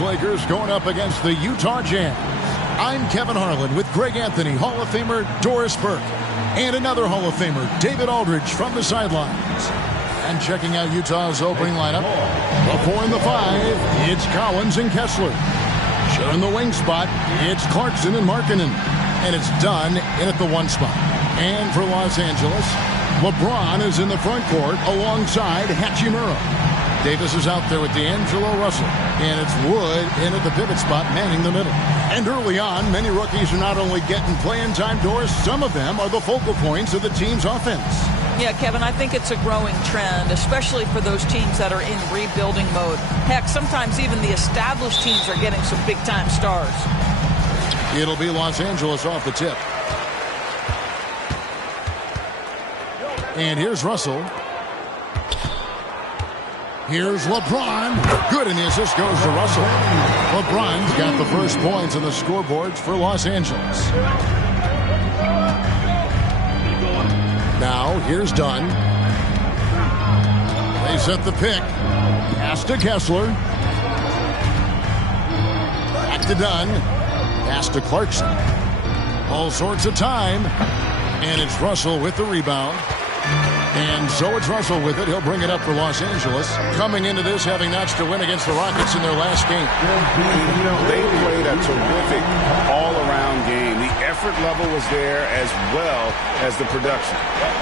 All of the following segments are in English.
Lakers going up against the Utah Jazz. I'm Kevin Harlan with Greg Anthony, Hall of Famer Doris Burke, and another Hall of Famer, David Aldridge, from the sidelines. And checking out Utah's opening lineup, the 4 and the 5, it's Collins and Kessler. Sharing the wing spot, it's Clarkson and Markkanen. And it's Dunn in at the 1 spot. And for Los Angeles, LeBron is in the front court alongside Hachimura. Davis is out there with D'Angelo Russell. And it's Wood in at the pivot spot, manning the middle. And early on, many rookies are not only getting playing time, Doris, some of them are the focal points of the team's offense. Yeah, Kevin, I think it's a growing trend, especially for those teams that are in rebuilding mode. Heck, sometimes even the established teams are getting some big-time stars. It'll be Los Angeles off the tip. And here's Russell. Here's LeBron. Good, and the assist goes to Russell. LeBron's got the first points on the scoreboards for Los Angeles. Now, here's Dunn. They set the pick. Pass to Kessler. Back to Dunn. Pass to Clarkson. All sorts of time. And it's Russell with the rebound. And so it's Russell with it. He'll bring it up for Los Angeles. Coming into this, having notched a win against the Rockets in their last game. You know, they played a terrific all-around game. The effort level was there as well as the production.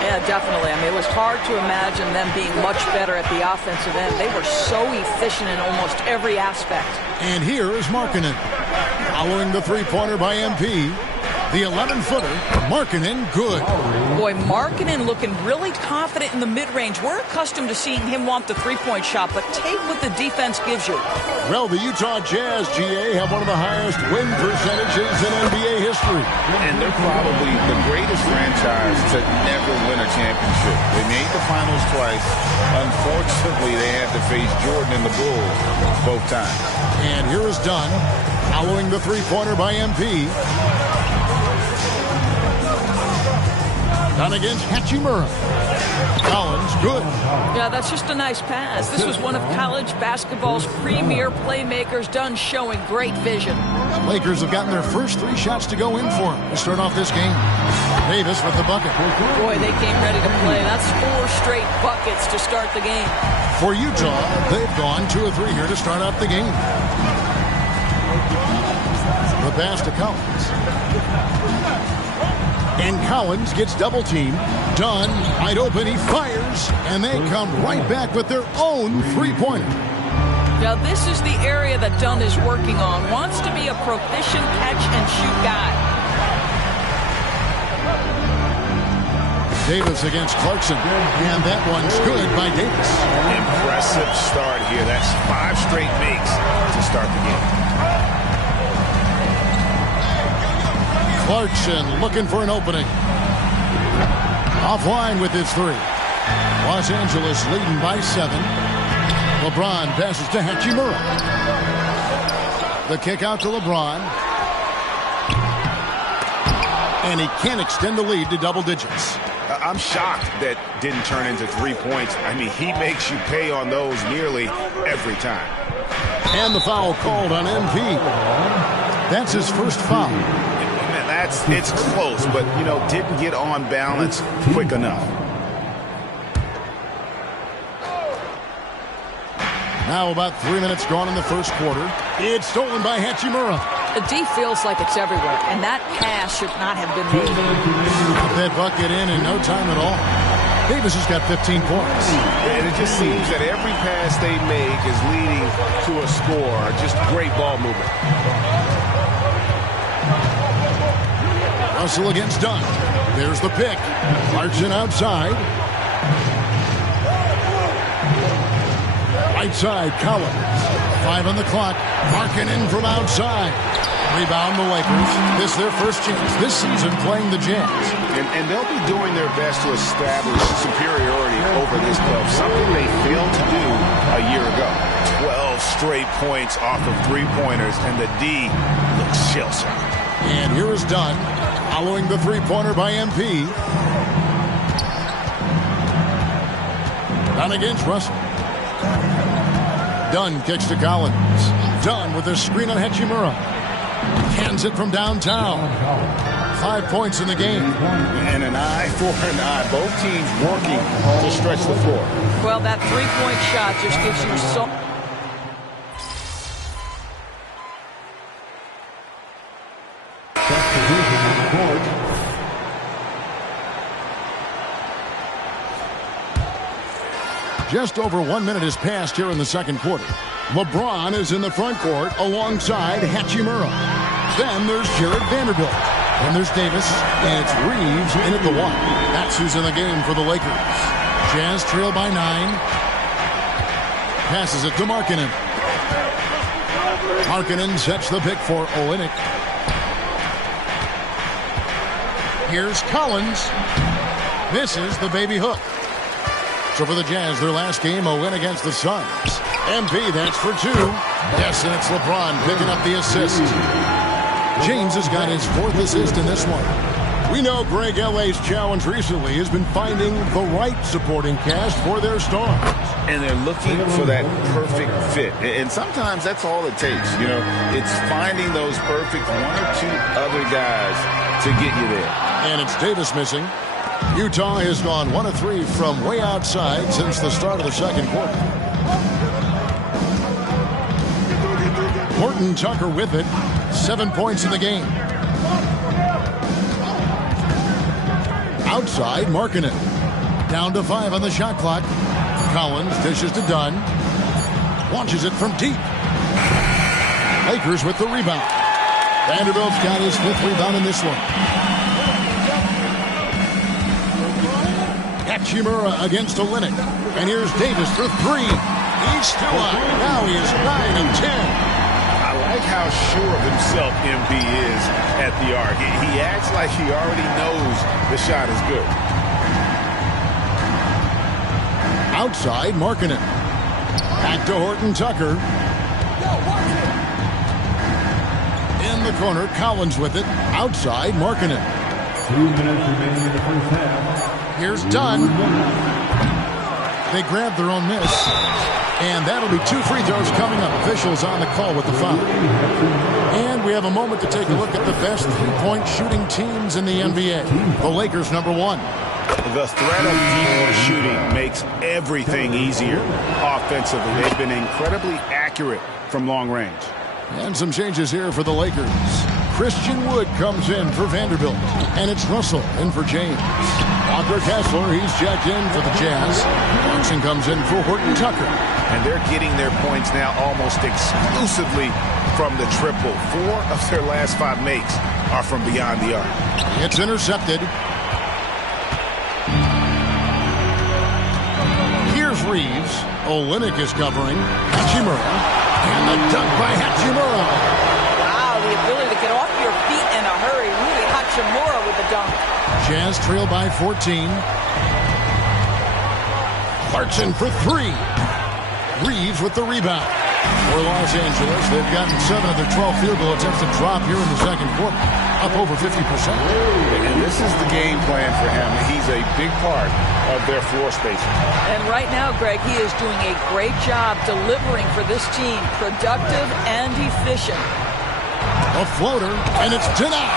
Yeah, definitely. I mean, it was hard to imagine them being much better at the offensive end. They were so efficient in almost every aspect. And here is Markkanen. Following the three-pointer by MP. The 11-footer, Markkanen, good. Boy, Markkanen looking really confident in the mid-range. We're accustomed to seeing him want the three-point shot, but take what the defense gives you. Well, the Utah Jazz, GA, have one of the highest win percentages in NBA history. And they're probably the greatest franchise to never win a championship. They made the finals twice. Unfortunately, they had to face Jordan and the Bulls both times. And here is Dunn, following the three-pointer by MP. Done against Hachimura. Collins, good. Yeah, that's just a nice pass. This was one of college basketball's premier playmakers, Dunn showing great vision. Lakers have gotten their first 3 shots to go in for him to start off this game. Davis with the bucket. Boy, they came ready to play. That's 4 straight buckets to start the game. For Utah, they've gone 2 or 3 here to start out the game. The pass to Collins. And Collins gets double-teamed. Dunn, wide open, he fires. And they come right back with their own three-pointer. Now, this is the area that Dunn is working on. Wants to be a proficient catch-and-shoot guy. Davis against Clarkson. And that one's good by Davis. Impressive start here. That's 5 straight makes to start the game. Clarkson looking for an opening. Offline with his 3. Los Angeles leading by 7. LeBron passes to Hachimura. The kick out to LeBron. And he can't extend the lead to double digits. I'm shocked that didn't turn into 3 points. I mean, he makes you pay on those nearly every time. And the foul called on MP. That's his first foul. It's close, but, you know, didn't get on balance quick enough. Now about 3 minutes gone in the first quarter. It's stolen by Hachimura. The D feels like it's everywhere, and that pass should not have been made. Put that bucket in no time at all. Davis has got 15 points. And it just seems that every pass they make is leading to a score. Just great ball movement. Russell against Dunn. There's the pick. Clarkson outside. Right side, Collins. 5 on the clock. Markkanen from outside. Rebound the Lakers. This is their first chance this season playing the Jazz. And they'll be doing their best to establish superiority over this club, something they failed to do a year ago. 12 straight points off of three-pointers, and the D looks shell-shocked. And here is Dunn, following the three-pointer by MP. Dunn against Russell. Dunn kicks to Collins. Dunn with a screen on Hachimura. Hands it from downtown. 5 points in the game. And an eye for an eye. Both teams working to stretch the floor. Well, that three-point shot just gives you so... Just over 1 minute has passed here in the second quarter. LeBron is in the front court alongside Hachimura. Then there's Jared Vanderbilt. Then there's Davis, and it's Reeves in at the one. That's who's in the game for the Lakers. Jazz trail by 9. Passes it to Markkanen. Markkanen sets the pick for Olynyk. Here's Collins. Misses the baby hook. So for the Jazz, their last game, a win against the Suns. MP, that's for 2. Yes, and it's LeBron picking up the assist. James has got his 4th assist in this one. We know Greg LA's challenge recently has been finding the right supporting cast for their stars. And they're looking for that perfect fit. And sometimes that's all it takes. You know, it's finding those perfect 1 or 2 other guys to get you there. And it's Davis missing. Utah has gone 1 of 3 from way outside since the start of the second quarter. Horton Tucker with it. 7 points in the game. Outside, Markkanen. Down to 5 on the shot clock. Collins dishes to Dunn. Launches it from deep. Lakers with the rebound. Vanderbilt's got his 5th rebound in this one. Hachimura against Olynyk. And here's Davis for 3. He's still up. Now he is 9 of 10. I like how sure of himself MP is at the arc. He acts like he already knows the shot is good. Outside, Markkanen. Back to Horton Tucker. In the corner, Collins with it. Outside, Markkanen. 2 minutes remaining in the first half. Here's Dunn. They grab their own miss. And that'll be 2 free throws coming up. Officials on the call with the foul. And we have a moment to take a look at the best three-point shooting teams in the NBA. The Lakers, number 1. The threat of deep shooting makes everything easier offensively. They've been incredibly accurate from long range. And some changes here for the Lakers. Christian Wood comes in for Vanderbilt. And it's Russell in for James. Walker Kessler, he's checked in for the Jazz. Clarkson comes in for Horton Tucker. And they're getting their points now almost exclusively from the triple. 4 of their last 5 makes are from beyond the arc. It's intercepted. Here's Reeves. Olynyk is covering. Hachimura. And the dunk by Hachimura. Wow, the ability to get off your feet in a hurry. Really Hachimura with the dunk. Jazz trail by 14. Clarkson for 3. Reeves with the rebound. For Los Angeles, they've gotten 7 of their 12 field goal attempts to drop here in the second quarter. Up over 50%. And this is the game plan for him. He's a big part of their floor spacing. And right now, Greg, he is doing a great job delivering for this team. Productive and efficient. A floater, and it's denied.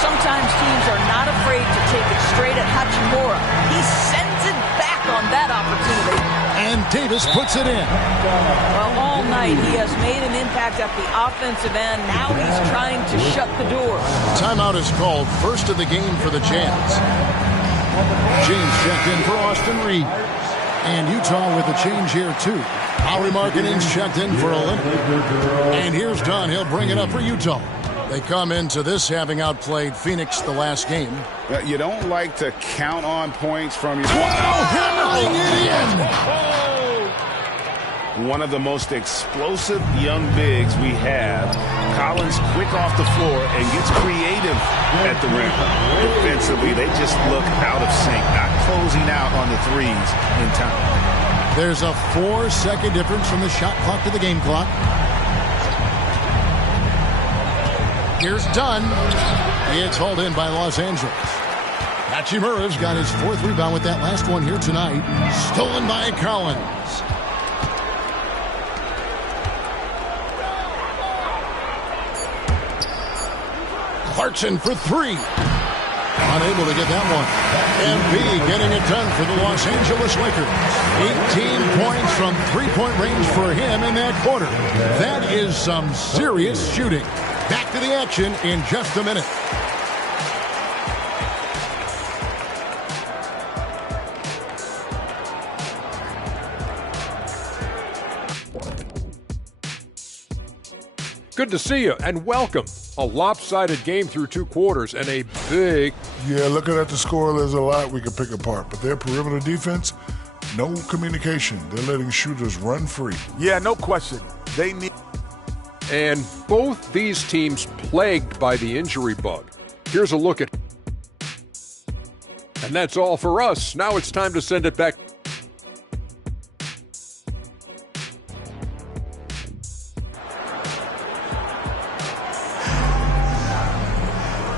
Sometimes teams are not afraid to take it straight at Hachimura. He sends it back on that opportunity. And Davis puts it in. Well, all night he has made an impact at the offensive end. Now he's trying to shut the door. Timeout is called. First of the game for the Jazz. James checked in for Austin Reeves. And Utah with a change here, too. Lauri Markkanen's checked in for Olynyk. And here's Dunn. He'll bring it up for Utah. They come into this having outplayed Phoenix the last game. You don't like to count on points from your... Wow, hammering it in! One of the most explosive young bigs we have. Collins quick off the floor and gets creative at the rim. Defensively, they just look out of sync, not closing out on the threes in time. There's a 4-second difference from the shot clock to the game clock. Here's Dunn. It's hauled in by Los Angeles. Hachimura's got his 4th rebound with that last one here tonight. Stolen by Collins. Clarkson for three. Unable to get that one. MP getting it done for the Los Angeles Lakers. 18 points from three-point range for him in that quarter. That is some serious shooting. Back to the action in just a minute. Good to see you, and welcome. A lopsided game through two quarters and a big... Yeah, looking at the score, there's a lot we can pick apart. But their perimeter defense, no communication. They're letting shooters run free. Yeah, no question. They need... And both these teams plagued by the injury bug. Here's a look at... And that's all for us. Now it's time to send it back...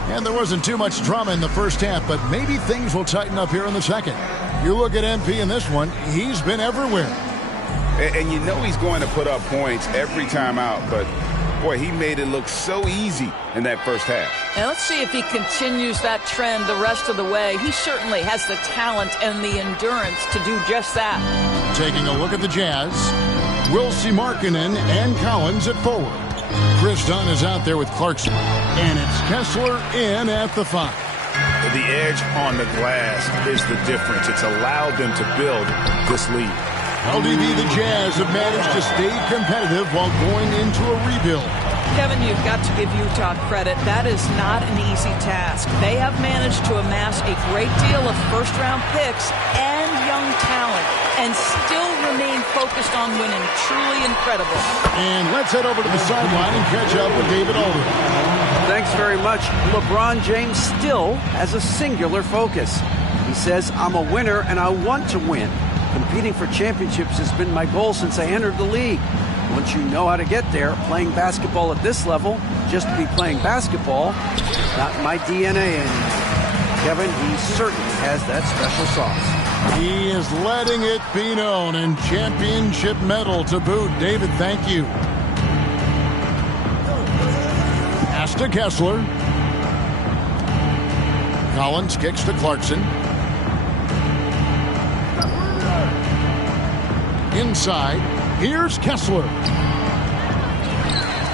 And there wasn't too much drama in the first half, but maybe things will tighten up here in the second. You look at MP in this one, he's been everywhere. And you know he's going to put up points every time out, but boy, he made it look so easy in that first half. And let's see if he continues that trend the rest of the way. He certainly has the talent and the endurance to do just that. Taking a look at the Jazz, Wilsie Markkanen and Collins at forward. Chris Dunn is out there with Clarkson. And it's Kessler in at the 5. The edge on the glass is the difference. It's allowed them to build this lead. LDB, the Jazz have managed to stay competitive while going into a rebuild. Kevin, you've got to give Utah credit. That is not an easy task. They have managed to amass a great deal of first-round picks and young talent and still remain focused on winning. Truly incredible. And let's head over to the sideline and catch up with David Aldridge. Thanks very much. LeBron James still has a singular focus. He says, I'm a winner and I want to win. Competing for championships has been my goal since I entered the league. Once you know how to get there, playing basketball at this level, just to be playing basketball, is not my DNA anymore. Kevin, he certainly has that special sauce. He is letting it be known, and championship medal to boot. David, thank you. Pass to Kessler. Collins kicks to Clarkson. Inside, here's Kessler.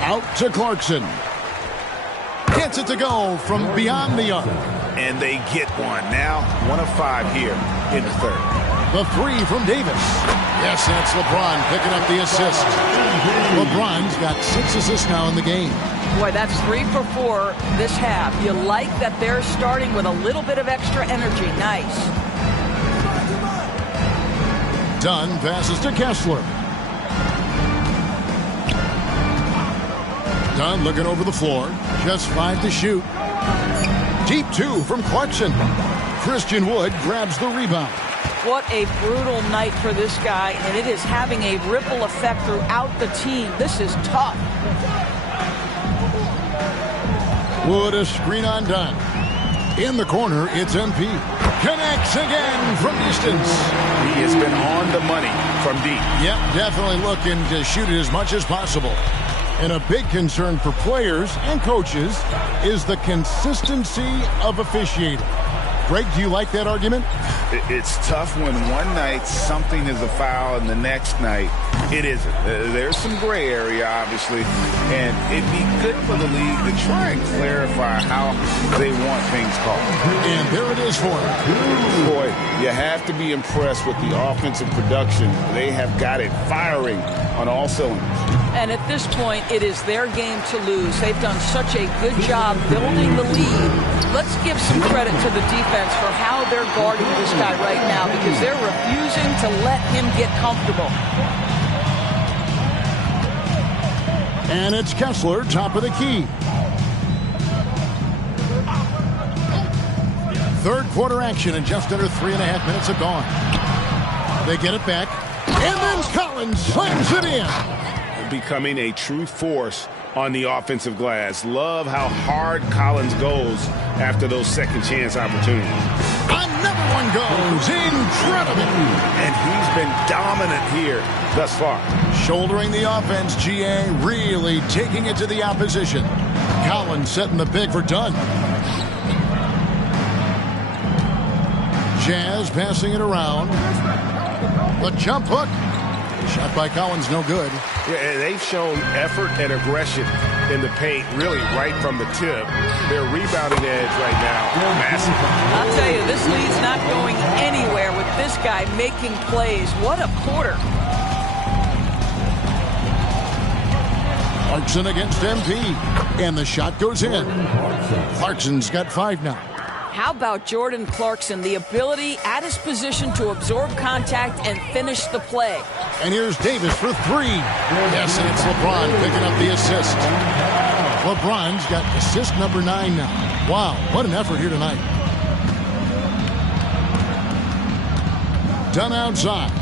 Out to Clarkson. Gets it to go from beyond the arc. And they get one. Now 1 of 5 here in the third. The 3 from Davis. Yes, that's LeBron picking up the assist. LeBron's got 6 assists now in the game. Boy, that's 3 for 4 this half. You like that they're starting with a little bit of extra energy. Nice. Dunn passes to Kessler. Dunn looking over the floor. Just 5 to shoot. Deep 2 from Clarkson. Christian Wood grabs the rebound. What a brutal night for this guy, and it is having a ripple effect throughout the team. This is tough. Wood a screen on Dunn. In the corner, it's MP. Connects again from distance. He has been on the money from deep. Yep, definitely looking to shoot it as much as possible. And a big concern for players and coaches is the consistency of officiating. Greg, do you like that argument? It's tough when one night something is a foul and the next night it isn't. There's some gray area, obviously, and it'd be good for the league to try and clarify how they want things called. And there it is for him. Boy, you have to be impressed with the offensive production. They have got it firing on all cylinders. And at this point, it is their game to lose. They've done such a good job building the lead. Let's give some credit to the defense for how they're guarding this guy right now, because they're refusing to let him get comfortable. And it's Kessler, top of the key. Third quarter action, and just under 3.5 minutes have gone. They get it back, and then Collins slams it in. Becoming a true force on the offensive glass. Love how hard Collins goes after those second chance opportunities. Another one goes. Incredible. And he's been dominant here thus far. Shouldering the offense, GA really taking it to the opposition. Collins setting the big for Dunn. Jazz passing it around. The jump hook. Shot by Collins, no good. Yeah, they've shown effort and aggression in the paint, really right from the tip. Their rebounding edge right now, massive. I'll tell you, this lead's not going anywhere with this guy making plays. What a quarter. Clarkson against MP. And the shot goes in. Clarkson's got 5 now. How about Jordan Clarkson, the ability at his position to absorb contact and finish the play. And here's Davis for 3. Yes, and it's LeBron picking up the assist. LeBron's got assist number 9 now. Wow, what an effort here tonight. Dunn outside.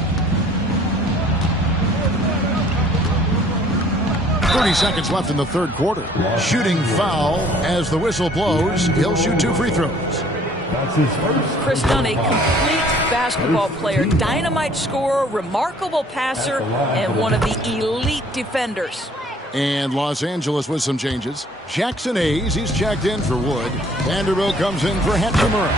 30 seconds left in the third quarter. Shooting foul as the whistle blows. He'll shoot 2 free throws. That's his first. Chris Dunn, a complete basketball player, dynamite scorer, remarkable passer, and one of the elite defenders. And Los Angeles with some changes. Jackson Hayes, he's checked in for Wood. Vanderbilt comes in for Hachimura.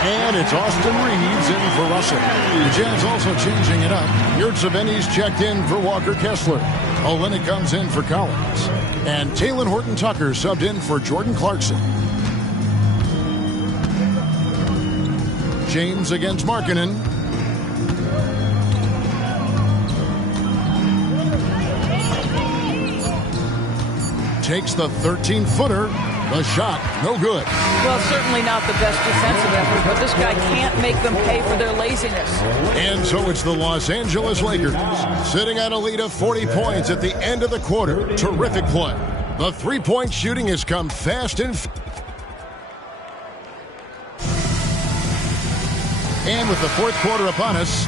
And it's Austin Reeves in for Russell. The Jazz also changing it up. Yurtseven's checked in for Walker Kessler. Olynyk comes in for Collins. And Talen Horton-Tucker subbed in for Jordan Clarkson. James against Markkanen. Takes the 13-footer. The shot, no good. Well, certainly not the best defensive effort, but this guy can't make them pay for their laziness. And so it's the Los Angeles Lakers sitting at a lead of 40 points at the end of the quarter. Terrific play. The three-point shooting has come fast and with the fourth quarter upon us.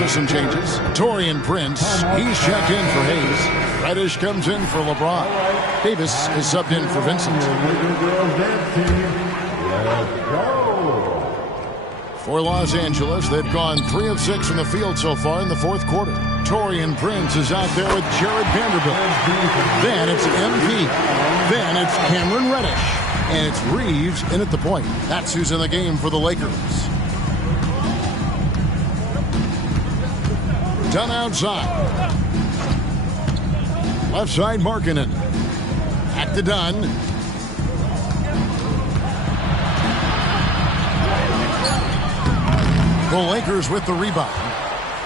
With some changes. Taurean Prince, he's checked in for Hayes. Reddish comes in for LeBron. Davis is subbed in for Vincent. For Los Angeles, they've gone 3 of 6 from the field so far in the fourth quarter. Taurean Prince is out there with Jared Vanderbilt. Then it's MP. Then it's Cameron Reddish. And it's Reeves in at the point. That's who's in the game for the Lakers. Dunn outside. Left side, Markkanen. Back to Dunn. The Lakers with the rebound.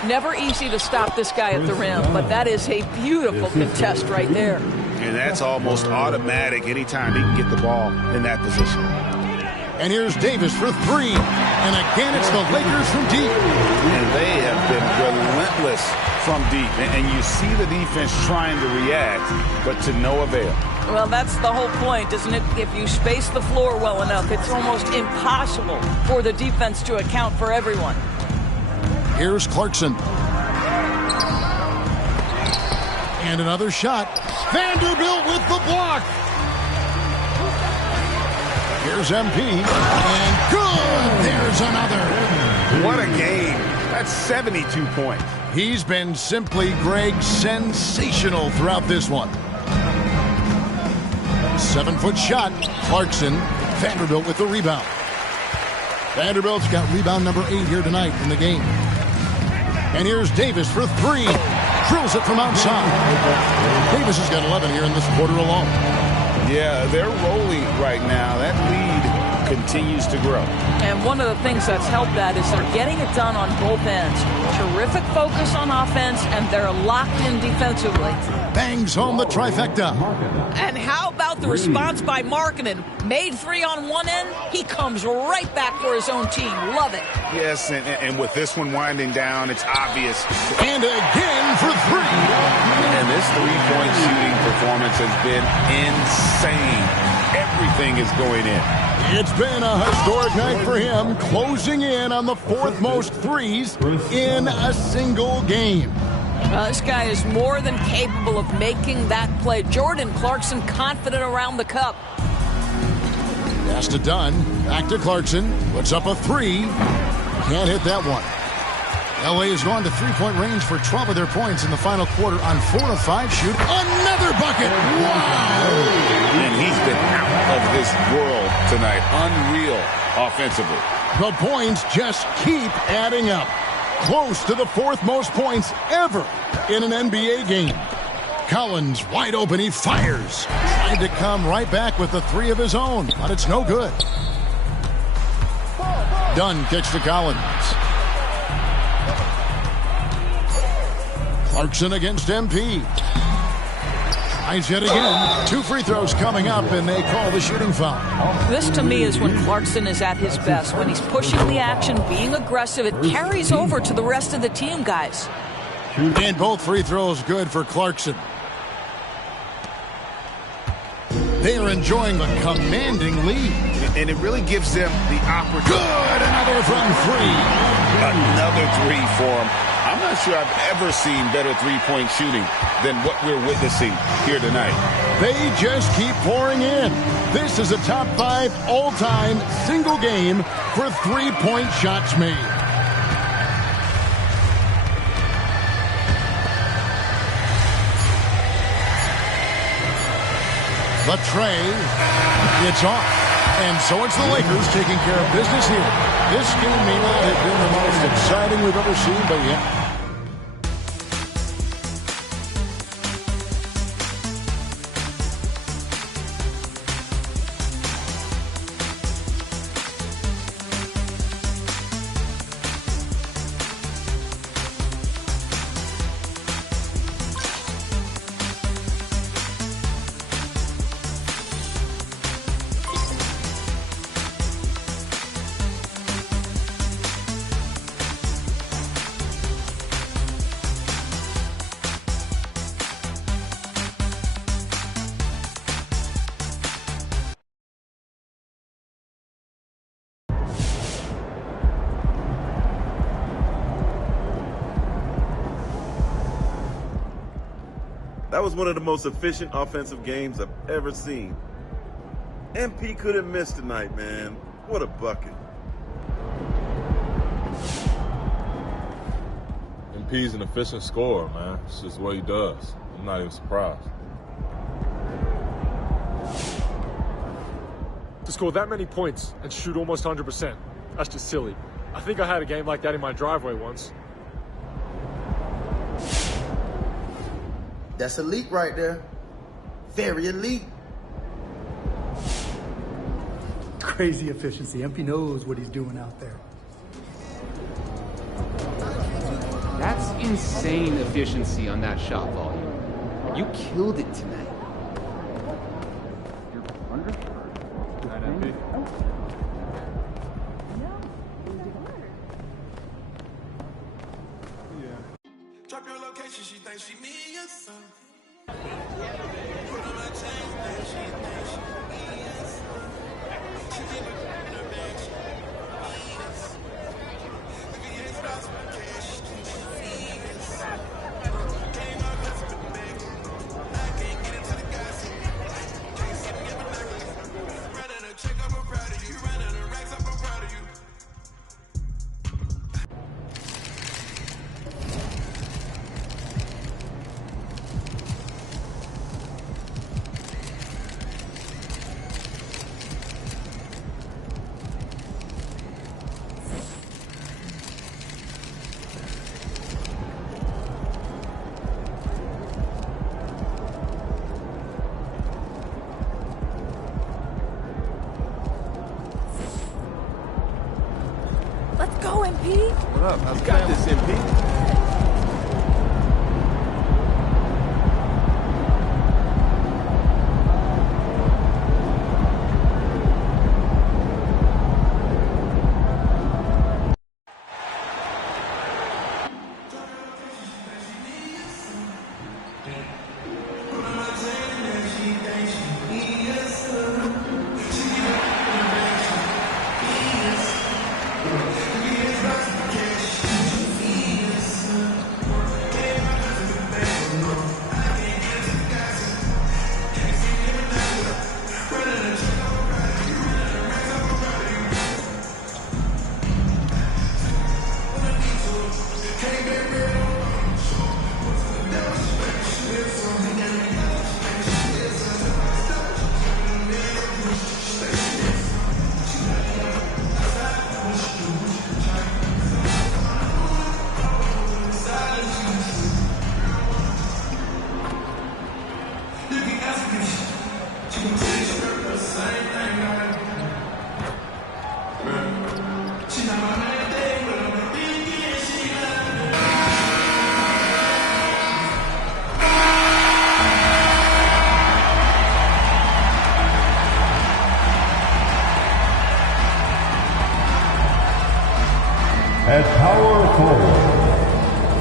Never easy to stop this guy at the rim, but that is a beautiful contest right there. And that's almost automatic anytime he can get the ball in that position. And here's Davis for 3. And again, it's the Lakers from deep. And they have been relentless from deep. And you see the defense trying to react, but to no avail. Well, that's the whole point, isn't it? If you space the floor well enough, it's almost impossible for the defense to account for everyone. Here's Clarkson. And another shot. Vanderbilt with the block. Here's MP, and good! There's another. What a game. That's 72 points. He's been simply, Greg, sensational throughout this one. 7-foot shot. Clarkson. Vanderbilt with the rebound. Vanderbilt's got rebound number 8 here tonight in the game. And here's Davis for 3. Drills it from outside. Davis has got 11 here in this quarter alone. Yeah, they're rolling right now. That lead continues to grow. And one of the things that's helped that is they're getting it done on both ends. Terrific focus on offense, and they're locked in defensively. Bangs home the trifecta. And how about the response by Markkanen? Made 3 on one end, he comes right back for his own team. Love it. Yes, and with this one winding down, it's obvious. And again for 3. And this three-point shooting performance has been insane. Everything is going in. It's been a historic night for him, closing in on the 4th most threes in a single game. This guy is more than capable of making that play. Jordan Clarkson confident around the cup. Pass to Dunn. Back to Clarkson. Puts up a 3. Can't hit that one. LA has gone to three-point range for 12 of their points in the final quarter on 4 of 5 shoot. Another bucket! Wow! And he's been out of this world tonight. Unreal offensively. The points just keep adding up. Close to the 4th most points ever in an NBA game. Collins wide open. He fires. Tried to come right back with the 3 of his own, but it's no good. Dunn kicks to Collins. Clarkson against MP. Tries yet again. 2 free throws coming up, and they call the shooting foul. This, to me, is when Clarkson is at his best. When he's pushing the action, being aggressive, it carries over to the rest of the team, guys. And both free throws good for Clarkson. They are enjoying a commanding lead. And it really gives them the opportunity. Good! Another from 3. Another 3 for him. I'm not sure I've ever seen better three-point shooting than what we're witnessing here tonight. They just keep pouring in. This is a top 5 all-time single game for three-point shots made. The tray, it's off. And so it's the Lakers taking care of business here. This game may not have been the most exciting we've ever seen, but yeah. That was one of the most efficient offensive games I've ever seen. MP couldn't miss tonight, man. What a bucket. MP's an efficient scorer, man. It's just what he does. I'm not even surprised. To score that many points and shoot almost 100%, that's just silly. I think I had a game like that in my driveway once. That's elite right there. Very elite. Crazy efficiency. MP knows what he's doing out there. That's insane efficiency on that shot volume. You killed it tonight. You're under. Right, MP. Drop your location, she thinks she me or something. Let's go, MP. What up? How's it got this, MP?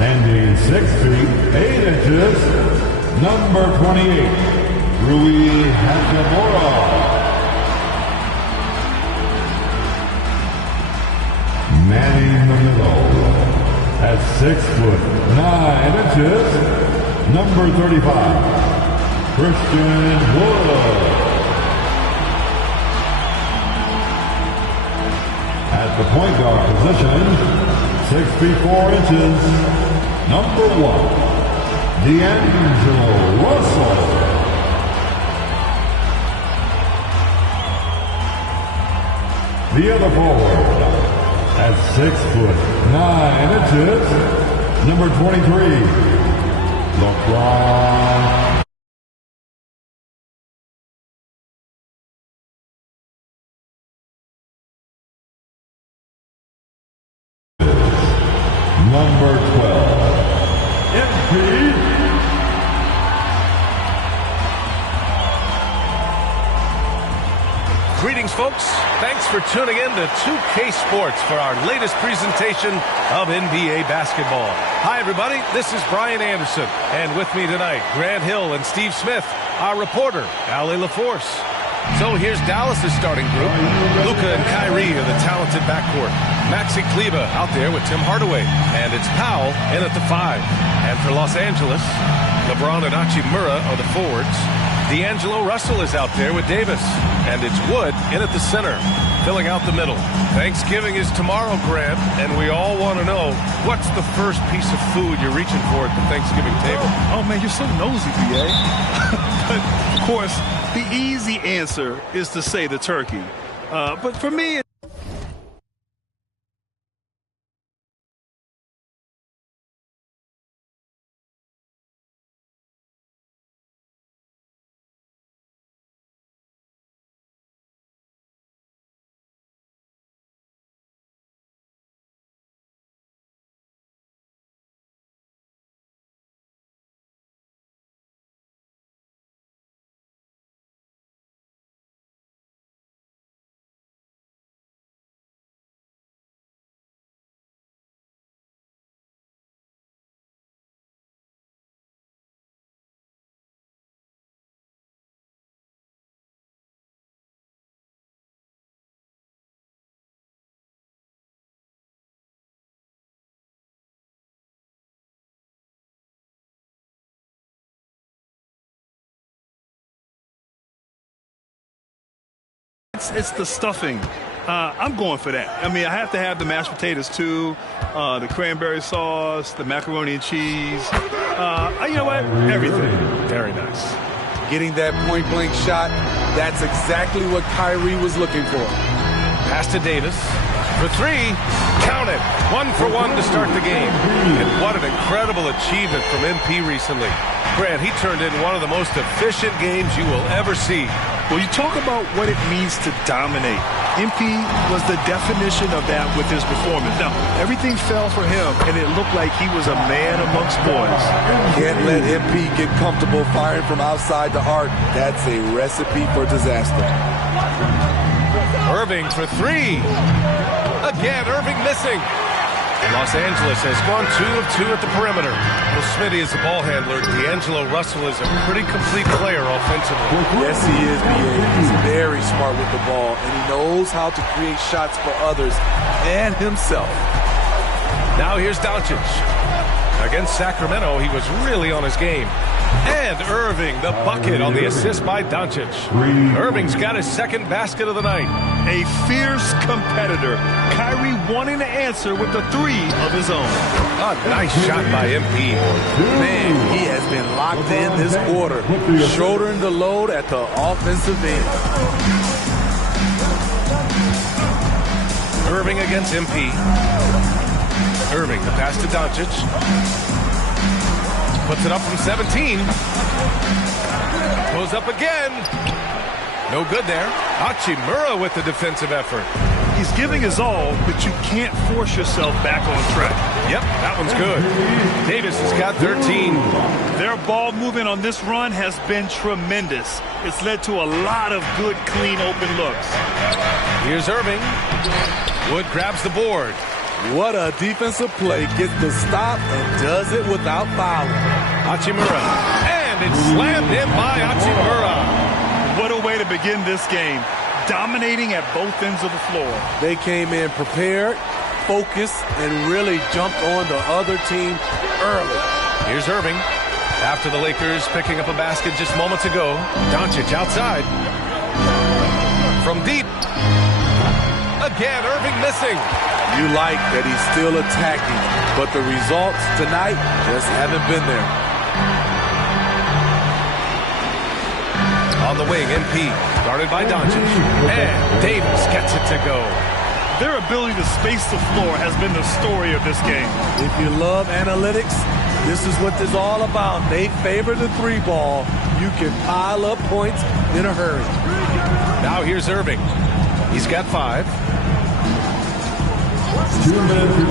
Standing 6 feet 8 inches, number 28, Rui Hachimura. Manning the middle at 6'9" number 35, Christian Wood. At the point guard position, 6 feet 4 inches, number 1, D'Angelo Russell. The other forward, at 6'9" number 23, LeBron. Number 12, MP. Greetings, folks. Thanks for tuning in to 2K Sports for our latest presentation of NBA basketball. Hi, everybody. This is Brian Anderson. And with me tonight, Grant Hill and Steve Smith, our reporter, Allie LaForce. So here's Dallas' starting group. Luka and Kyrie are the talented backcourt. Maxi Kleber out there with Tim Hardaway. And it's Powell in at the 5. And for Los Angeles, LeBron and Hachimura are the forwards. D'Angelo Russell is out there with Davis. And it's Wood in at the center, filling out the middle. Thanksgiving is tomorrow, Grant, and we all want to know, what's the first piece of food you're reaching for at the Thanksgiving table? Oh, man, you're so nosy, B.A. But, of course, the easy answer is to say the turkey. But for me, it's the stuffing. I'm going for that. I mean, I have to have the mashed potatoes too, the cranberry sauce, the macaroni and cheese. You know what? Everything. Very nice. Getting that point-blank shot, that's exactly what Kyrie was looking for. Pass to Davis for 3. Count it. 1 for 1 to start the game. And what an incredible achievement from MP recently. Grant, he turned in one of the most efficient games you will ever see. Well, you talk about what it means to dominate. MP was the definition of that with his performance. Now, everything fell for him, and it looked like he was a man amongst boys. Can't let MP get comfortable firing from outside the arc. That's a recipe for disaster. Irving for 3. Again, Irving missing. Los Angeles has gone 2 of 2 at the perimeter. Well, Smitty is a ball handler. D'Angelo Russell is a pretty complete player offensively. Yes, he is, B.A. He's very smart with the ball, and he knows how to create shots for others and himself. Now here's Doncic. Against Sacramento, he was really on his game. And Irving, the bucket on the assist by Doncic. Irving's got his second basket of the night. A fierce competitor. Kyrie wanting to answer with the 3 of his own. A nice shot by MP. Man, he has been locked in this quarter, shouldering the load at the offensive end. Irving against MP. Irving, the pass to Doncic. Puts it up from 17. Goes up again. No good there. Hachimura with the defensive effort. He's giving his all, but you can't force yourself back on track. Yep, that one's good. Davis has got 13. Their ball movement on this run has been tremendous. It's led to a lot of good, clean, open looks. Here's Irving. Wood grabs the board. What a defensive play. Gets the stop and does it without fouling. Hachimura. And it's slammed in by Hachimura. What a way to begin this game. Dominating at both ends of the floor. They came in prepared, focused, and really jumped on the other team early. Here's Irving. After the Lakers picking up a basket just moments ago. Doncic outside. From deep. Again, Irving missing. You like that he's still attacking, but the results tonight just haven't been there. On the wing, MP, guarded by Doncic. And Davis gets it to go. Their ability to space the floor has been the story of this game. If you love analytics, this is what this is all about. They favor the three ball. You can pile up points in a hurry. Now here's Irving. He's got 5.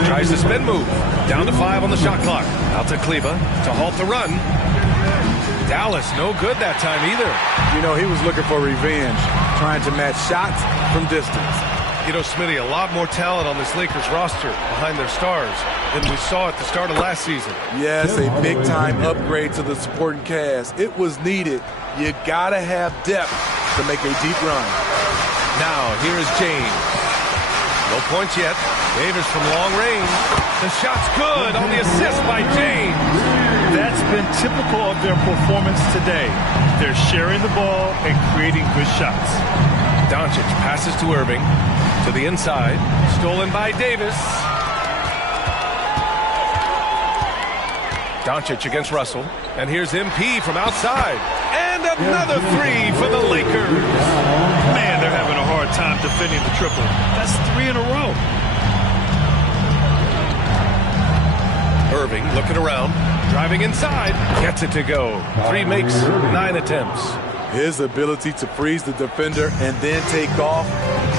Tries the spin move. Down to 5 on the shot clock. Out to Kleba to halt the run. Dallas no good that time either. You know, he was looking for revenge, trying to match shots from distance. You know, Smitty, a lot more talent on this Lakers roster behind their stars than we saw at the start of last season. Yes, a big-time upgrade to the supporting cast. It was needed. You gotta have depth to make a deep run. Now, here is James. No points yet. Davis from long range. The shot's good on the assist by James. That's been typical of their performance today. They're sharing the ball and creating good shots. Doncic passes to Irving. To the inside. Stolen by Davis. Doncic against Russell. And here's MP from outside. And another 3 for the Lakers. Man, they're having a hard time defending the triple. That's 3 in a row. Irving looking around. Driving inside. Gets it to go. 3 makes 9 attempts. His ability to freeze the defender and then take off.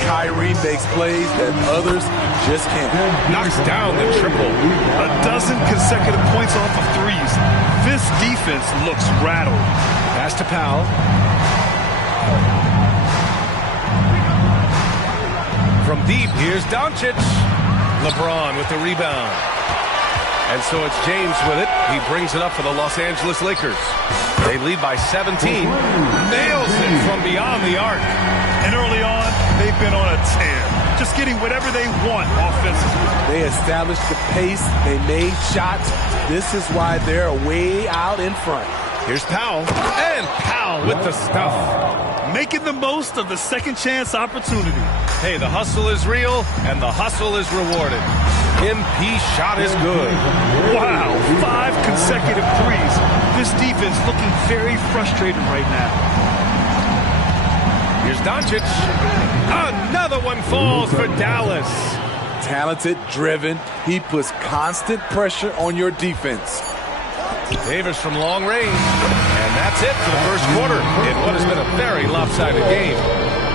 Kyrie makes plays that others just can't. Knocks down the triple. A dozen consecutive points off of threes. This defense looks rattled. Pass to Powell. From deep, here's Doncic. LeBron with the rebound. And so it's James with it. He brings it up for the Los Angeles Lakers. They lead by 17. Nails it from beyond the arc. And early on, they've been on a tear. Just getting whatever they want offensively. They established the pace. They made shots. This is why they're way out in front. Here's Powell. And Powell with the stuff. Making the most of the second chance opportunity. Hey, the hustle is real, and the hustle is rewarded. MP shot is good. Wow, 5 consecutive threes. This defense looking very frustrated right now. Here's Doncic. Another one falls for Dallas. Talented, driven. He puts constant pressure on your defense. Davis from long range. And that's it for the first quarter in what has been a very lopsided game.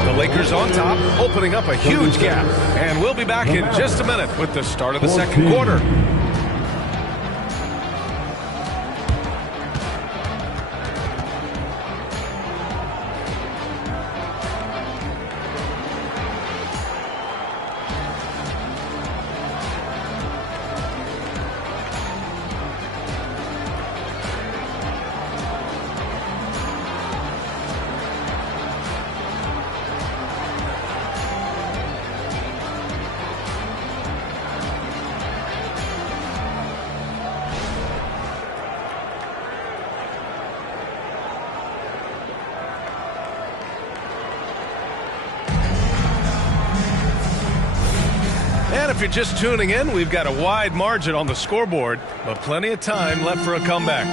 The Lakers on top, opening up a huge gap. And we'll be back in just a minute with the start of the second quarter. If you're just tuning in, we've got a wide margin on the scoreboard, but plenty of time left for a comeback.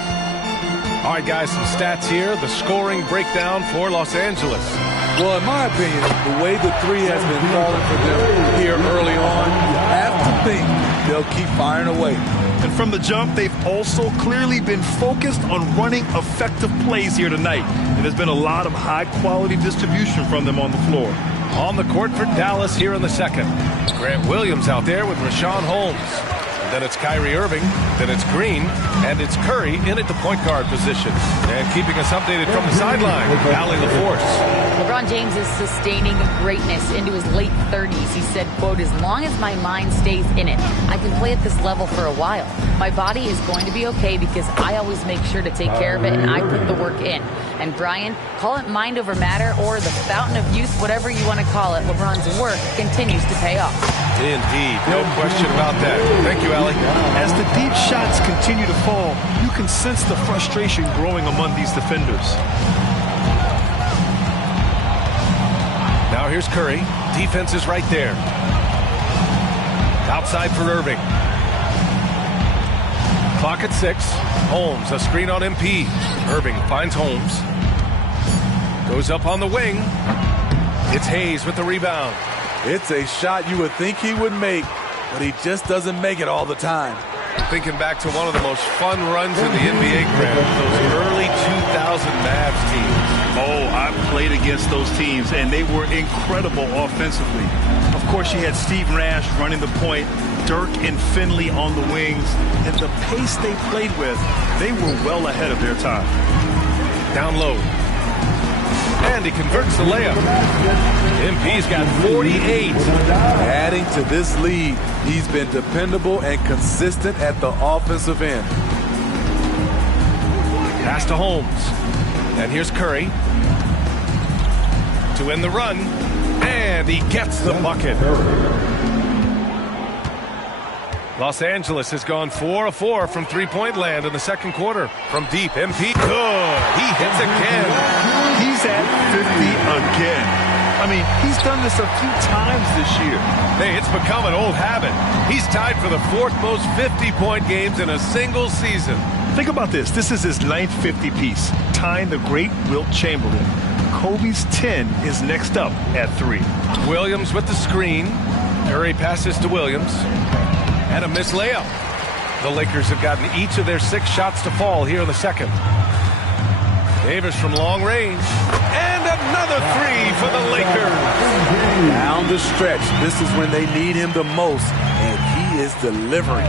All right, guys, some stats here. The scoring breakdown for Los Angeles. Well, in my opinion, the way the 3 has been falling for them here early on, you have to think they'll keep firing away. And from the jump, they've also clearly been focused on running effective plays here tonight. And there's been a lot of high-quality distribution from them on the floor. On the court for Dallas here in the second. Grant Williams out there with Rashawn Holmes. And then it's Kyrie Irving, then it's Green, and it's Curry in at the point guard position. And keeping us updated from the sideline, Allie LaForce. LeBron James is sustaining greatness into his late 30s. He said, quote, "As long as my mind stays in it, I can play at this level for a while. My body is going to be okay because I always make sure to take care of it and I put the work in." And Brian, call it mind over matter or the fountain of youth, whatever you want to call it, LeBron's work continues to pay off. Indeed, no question about that. Thank you, Allie. As the deep shots continue to fall, you can sense the frustration growing among these defenders. Now here's Curry. Defense is right there. Outside for Irving. Clock at 6. Holmes, a screen on MP. Irving finds Holmes. Goes up on the wing. It's Hayes with the rebound. It's a shot you would think he would make, but he just doesn't make it all the time. Thinking back to one of the most fun runs in the NBA, Grant, those early 2000 Mavs teams. Oh, I played against those teams, and they were incredible offensively. Of course, you had Steve Nash running the point, Dirk and Finley on the wings, and the pace they played with, they were well ahead of their time. Down low. And he converts the layup. MP's got 48. Adding to this lead, he's been dependable and consistent at the offensive end. Pass to Holmes. And here's Curry to end the run. And he gets the bucket. Los Angeles has gone 4 of 4 from three-point land in the second quarter. From deep, MP good. He hits again. He's at 50 again. I mean, he's done this a few times this year. Hey, it's become an old habit. He's tied for the 4th most 50-point games in a single season. Think about this. This is his 9th 50-piece, tying the great Wilt Chamberlain. Kobe's 10 is next up at 3. Williams with the screen. Curry passes to Williams. And a missed layup. The Lakers have gotten each of their 6 shots to fall here in the second. Davis from long range. And another 3 for the Lakers. Down the stretch. This is when they need him the most, and he is delivering.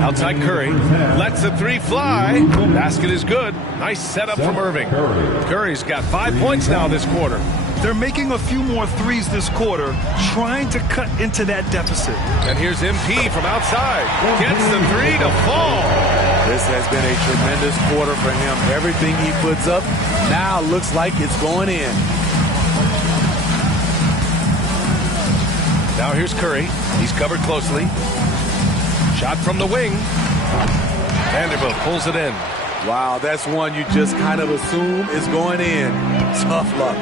Outside Curry. Lets the 3 fly. Basket is good. Nice setup from Irving. Curry's got 5 points now this quarter. They're making a few more threes this quarter, trying to cut into that deficit. And here's MP from outside. Gets the 3 to fall. This has been a tremendous quarter for him. Everything he puts up now looks like it's going in. Now here's Curry. He's covered closely. Shot from the wing. Vanderbilt pulls it in. Wow, that's one you just kind of assume is going in. Tough luck.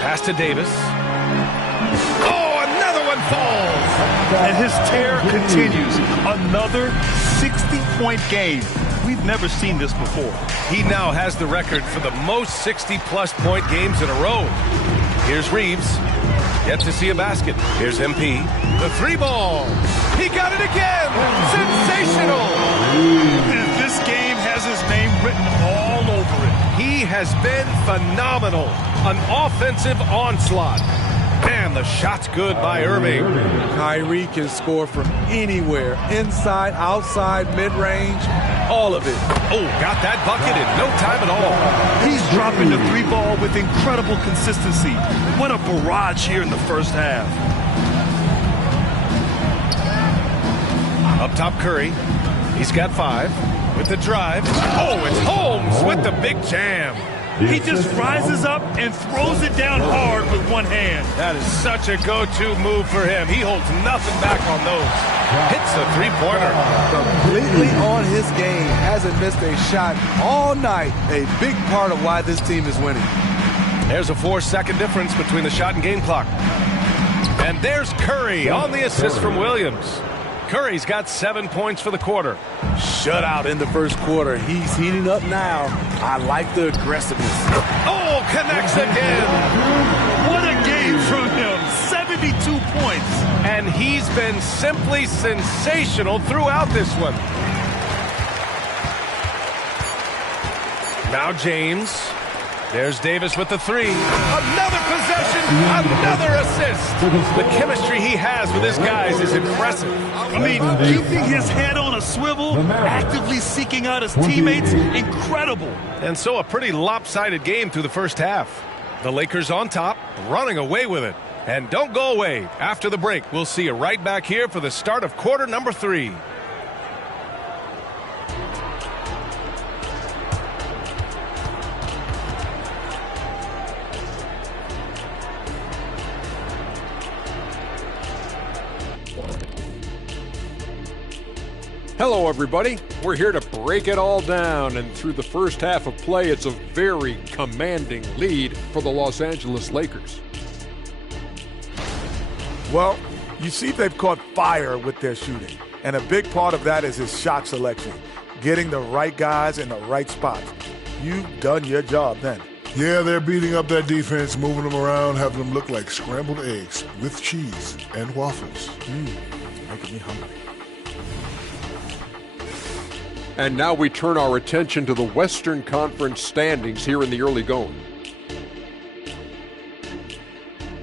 Pass to Davis. Oh, another one falls. And his tear continues. Another 60-point game. We've never seen this before. He now has the record for the most 60-plus point games in a row. Here's Reeves. Yet to see a basket. Here's MP. The 3 ball. He got it again. Sensational. This game has his name written all over it. He has been phenomenal. An offensive onslaught. And the shot's good by Irving. Kyrie can score from anywhere. Inside, outside, mid-range, all of it. Oh, got that bucket in no time at all. He's dropping the 3 ball with incredible consistency. What a barrage here in the first half. Up top, Curry. He's got 5 with the drive. Oh, it's Holmes with the big jam. He just rises up and throws it down hard with one hand. That is such a go-to move for him. He holds nothing back on those. Hits a 3-pointer. Completely on his game. Hasn't missed a shot all night. A big part of why this team is winning. There's a 4-second difference between the shot and game clock. And there's Curry on the assist from Williams. Curry's got 7 points for the quarter. Shutout in the first quarter. He's heating up now. I like the aggressiveness. Oh, connects again. What a game from him. 72 points. And he's been simply sensational throughout this one. Now James. There's Davis with the three. Another possession, another assist. The chemistry he has with his guys is impressive. I mean, keeping his head on a swivel, actively seeking out his teammates, incredible. And so a pretty lopsided game through the first half. The Lakers on top, running away with it. And don't go away. After the break, we'll see you right back here for the start of quarter number 3. Hello, everybody. We're here to break it all down, and through the first half of play, it's a very commanding lead for the Los Angeles Lakers. Well, you see they've caught fire with their shooting, and a big part of that is his shot selection, getting the right guys in the right spots. You've done your job then. Yeah, they're beating up that defense, moving them around, having them look like scrambled eggs with cheese and waffles. Making me hungry. And now we turn our attention to the Western Conference standings here in the early going.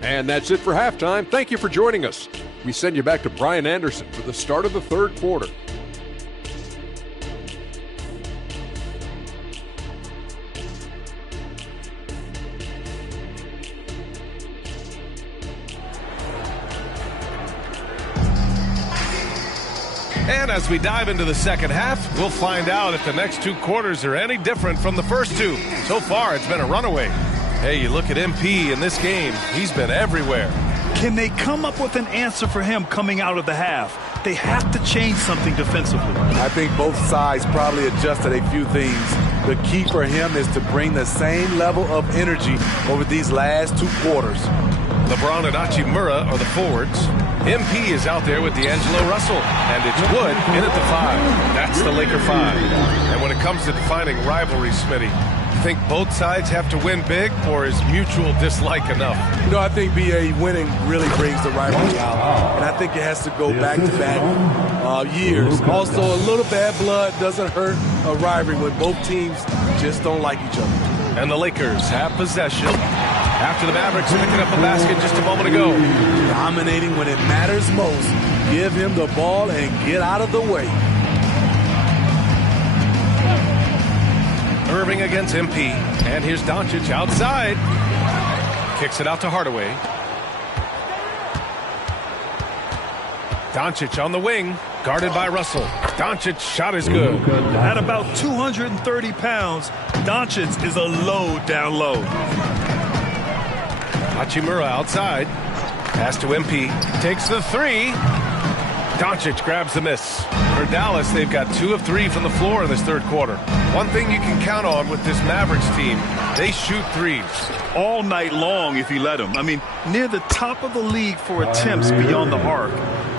And that's it for halftime. Thank you for joining us. We send you back to Brian Anderson for the start of the third quarter. And as we dive into the second half, we'll find out if the next 2 quarters are any different from the first 2. So far, it's been a runaway. Hey, you look at MP in this game, he's been everywhere. Can they come up with an answer for him coming out of the half? They have to change something defensively. I think both sides probably adjusted a few things. The key for him is to bring the same level of energy over these last 2 quarters. LeBron and Hachimura are the forwards. MP is out there with D'Angelo Russell, and it's Wood in at the 5. That's the Laker 5. And when it comes to defining rivalry, Smitty, you think both sides have to win big, or is mutual dislike enough? You know, I think BA winning really brings the rivalry out, and I think it has to go back-to-back years. Also, a little bad blood doesn't hurt a rivalry when both teams just don't like each other. And the Lakers have possession after the Mavericks picking up a basket just a moment ago. Dominating when it matters most. Give him the ball and get out of the way. Irving against MP. And here's Doncic outside. Kicks it out to Hardaway. Doncic on the wing, guarded by Russell. Doncic's shot is good. At about 230 pounds, Doncic is a load down low. Hachimura outside. Pass to MP. Takes the 3. Doncic grabs the miss. For Dallas, they've got 2 of 3 from the floor in this third quarter. One thing you can count on with this Mavericks team, they shoot threes. All night long if you let them. I mean, near the top of the league for attempts beyond the arc.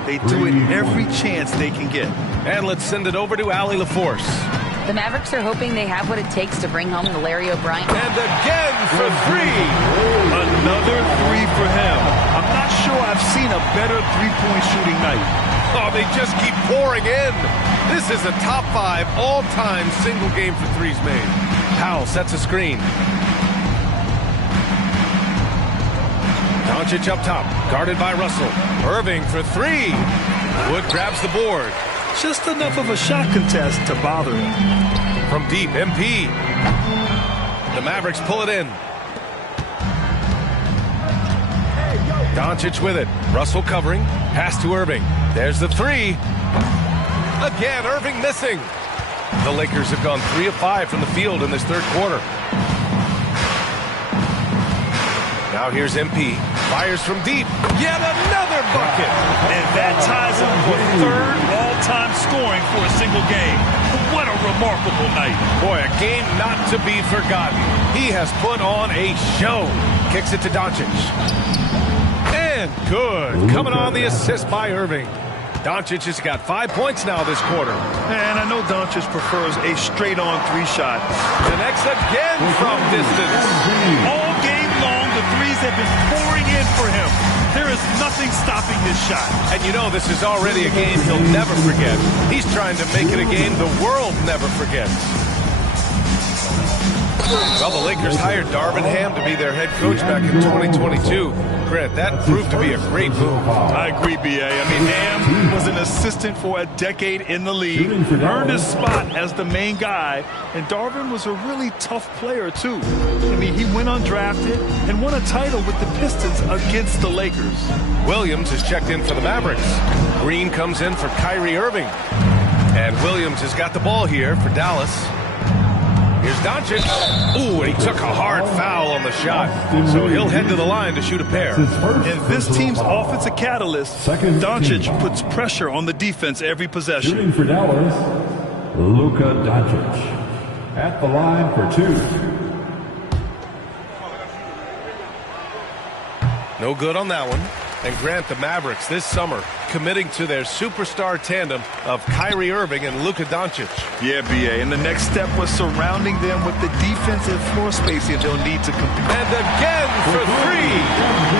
They do it every chance they can get. And let's send it over to Allie LaForce. The Mavericks are hoping they have what it takes to bring home the Larry O'Brien. And again for 3. Another 3 for him. I'm not sure I've seen a better three-point shooting night. Oh, they just keep pouring in. This is a top 5 all-time single game for threes made. Powell sets a screen. Doncic up top, guarded by Russell. Irving for 3. Wood grabs the board. Just enough of a shot contest to bother him. From deep, MP. The Mavericks pull it in. Doncic with it. Russell covering. Pass to Irving. There's the 3. Again, Irving missing. The Lakers have gone 3 of 5 from the field in this third quarter. Now here's MP. Fires from deep. Yet another bucket. And that ties him for 3rd all-time scoring for a single game. What a remarkable night. Boy, a game not to be forgotten. He has put on a show. Kicks it to Doncic. And good. Coming on the assist by Irving. Doncic has got 5 points now this quarter. And I know Doncic prefers a straight-on 3 shot. Connects again from distance. All game long, the threes have been pouring in for him. There is nothing stopping this shot. And you know this is already a game he'll never forget. He's trying to make it a game the world never forgets. Well, the Lakers hired Darvin Ham to be their head coach back in 2022. Grant, that proved to be a great move. I agree, B.A. I mean, Ham was an assistant for a decade in the league, earned his spot as the main guy, and Darvin was a really tough player, too. I mean, he went undrafted and won a title with the Pistons against the Lakers. Williams is checked in for the Mavericks. Green comes in for Kyrie Irving. And Williams has got the ball here for Dallas. Here's Doncic. Ooh, and he took a hard foul on the shot. So he'll head to the line to shoot a pair. And this team's offensive catalyst, Doncic, puts pressure on the defense every possession. Shooting for Dallas, Luka Doncic. At the line for 2. No good on that one. And Grant, the Mavericks this summer committing to their superstar tandem of Kyrie Irving and Luka Doncic. Yeah, B.A. And the next step was surrounding them with the defensive floor spacing they'll need to compete. And again for 3.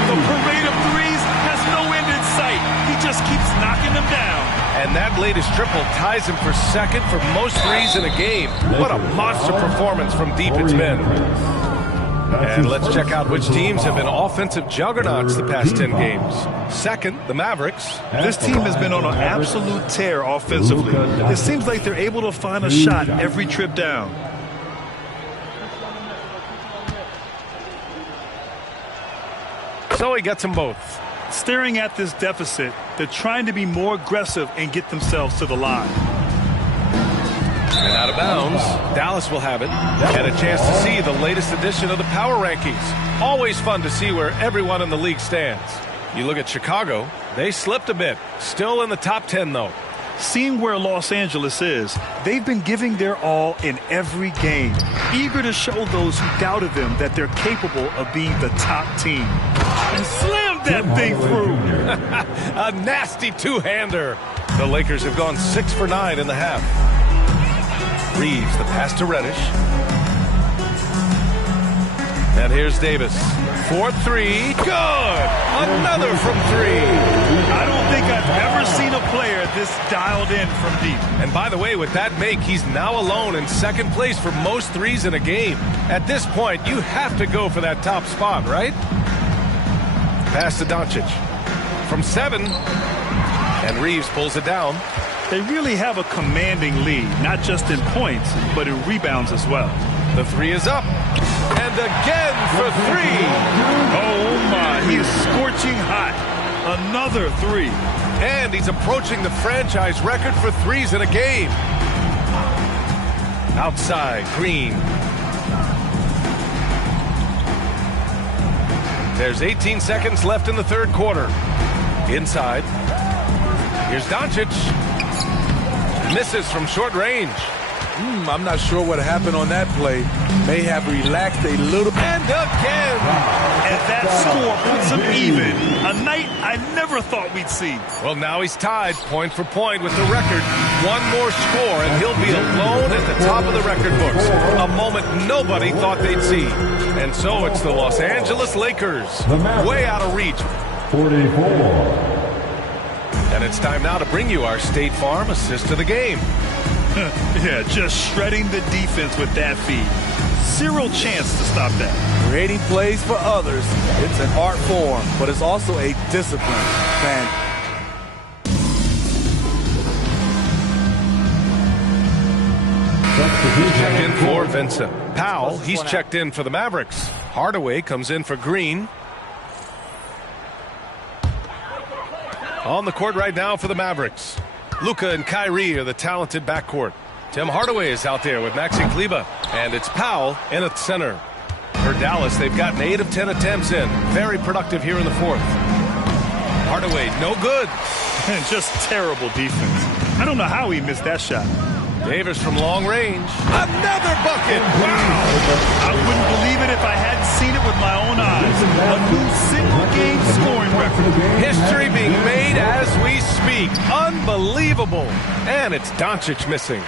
The parade of threes has no end in sight. He just keeps knocking them down. And that latest triple ties him for second for most threes in a game. What a monster performance from deep it's been. And let's check out which teams have been offensive juggernauts the past 10 games. Second, the Mavericks. This team has been on an absolute tear offensively. It seems like they're able to find a shot every trip down. So he gets them both. Staring at this deficit, they're trying to be more aggressive and get themselves to the line. And out of bounds, Dallas will have it. And a chance to see the latest edition of the power rankings. Always fun to see where everyone in the league stands. You look at Chicago, they slipped a bit. Still in the top 10, though. Seeing where Los Angeles is, they've been giving their all in every game. Eager to show those who doubted them that they're capable of being the top team. And slammed that thing through. A nasty two-hander. The Lakers have gone 6 for 9 in the half. Reeves, the pass to Reddish. And here's Davis. 4-3. Good! Another from 3. I don't think I've ever seen a player this dialed in from deep. And by the way, with that make, he's now alone in second place for most threes in a game. At this point, you have to go for that top spot, right? Pass to Doncic. From 7. And Reeves pulls it down. They really have a commanding lead, not just in points, but in rebounds as well. The 3 is up. And again for 3. Oh, my. He is scorching hot. Another 3. And he's approaching the franchise record for threes in a game. Outside, Green. There's 18 seconds left in the third quarter. Inside. Here's Doncic. Misses from short range. I'm not sure what happened on that play. May have relaxed a little. And again. And that score puts him even. A night I never thought we'd see. Well, now he's tied point for point with the record. One more score, and he'll be alone at the top of the record books. A moment nobody thought they'd see. And so it's the Los Angeles Lakers. Way out of reach. 44. And it's time now to bring you our State Farm assist of the game. Yeah, just shredding the defense with that feed. Zero chance to stop that. Creating plays for others, it's an art form, but it's also a discipline. Man. Checked in for Vincent. Powell, he's checked in for the Mavericks. Hardaway comes in for Green. On the court right now for the Mavericks. Luka and Kyrie are the talented backcourt. Tim Hardaway is out there with Maxi Kleber. And it's Powell in at center. For Dallas, they've gotten 8 of 10 attempts in. Very productive here in the fourth. Hardaway, no good. Just terrible defense. I don't know how he missed that shot. Davis from long range. Another bucket. Wow. I wouldn't believe it if I hadn't seen it with my own eyes. A new single-game scoring record. History being made as we speak. Unbelievable. And it's Doncic missing.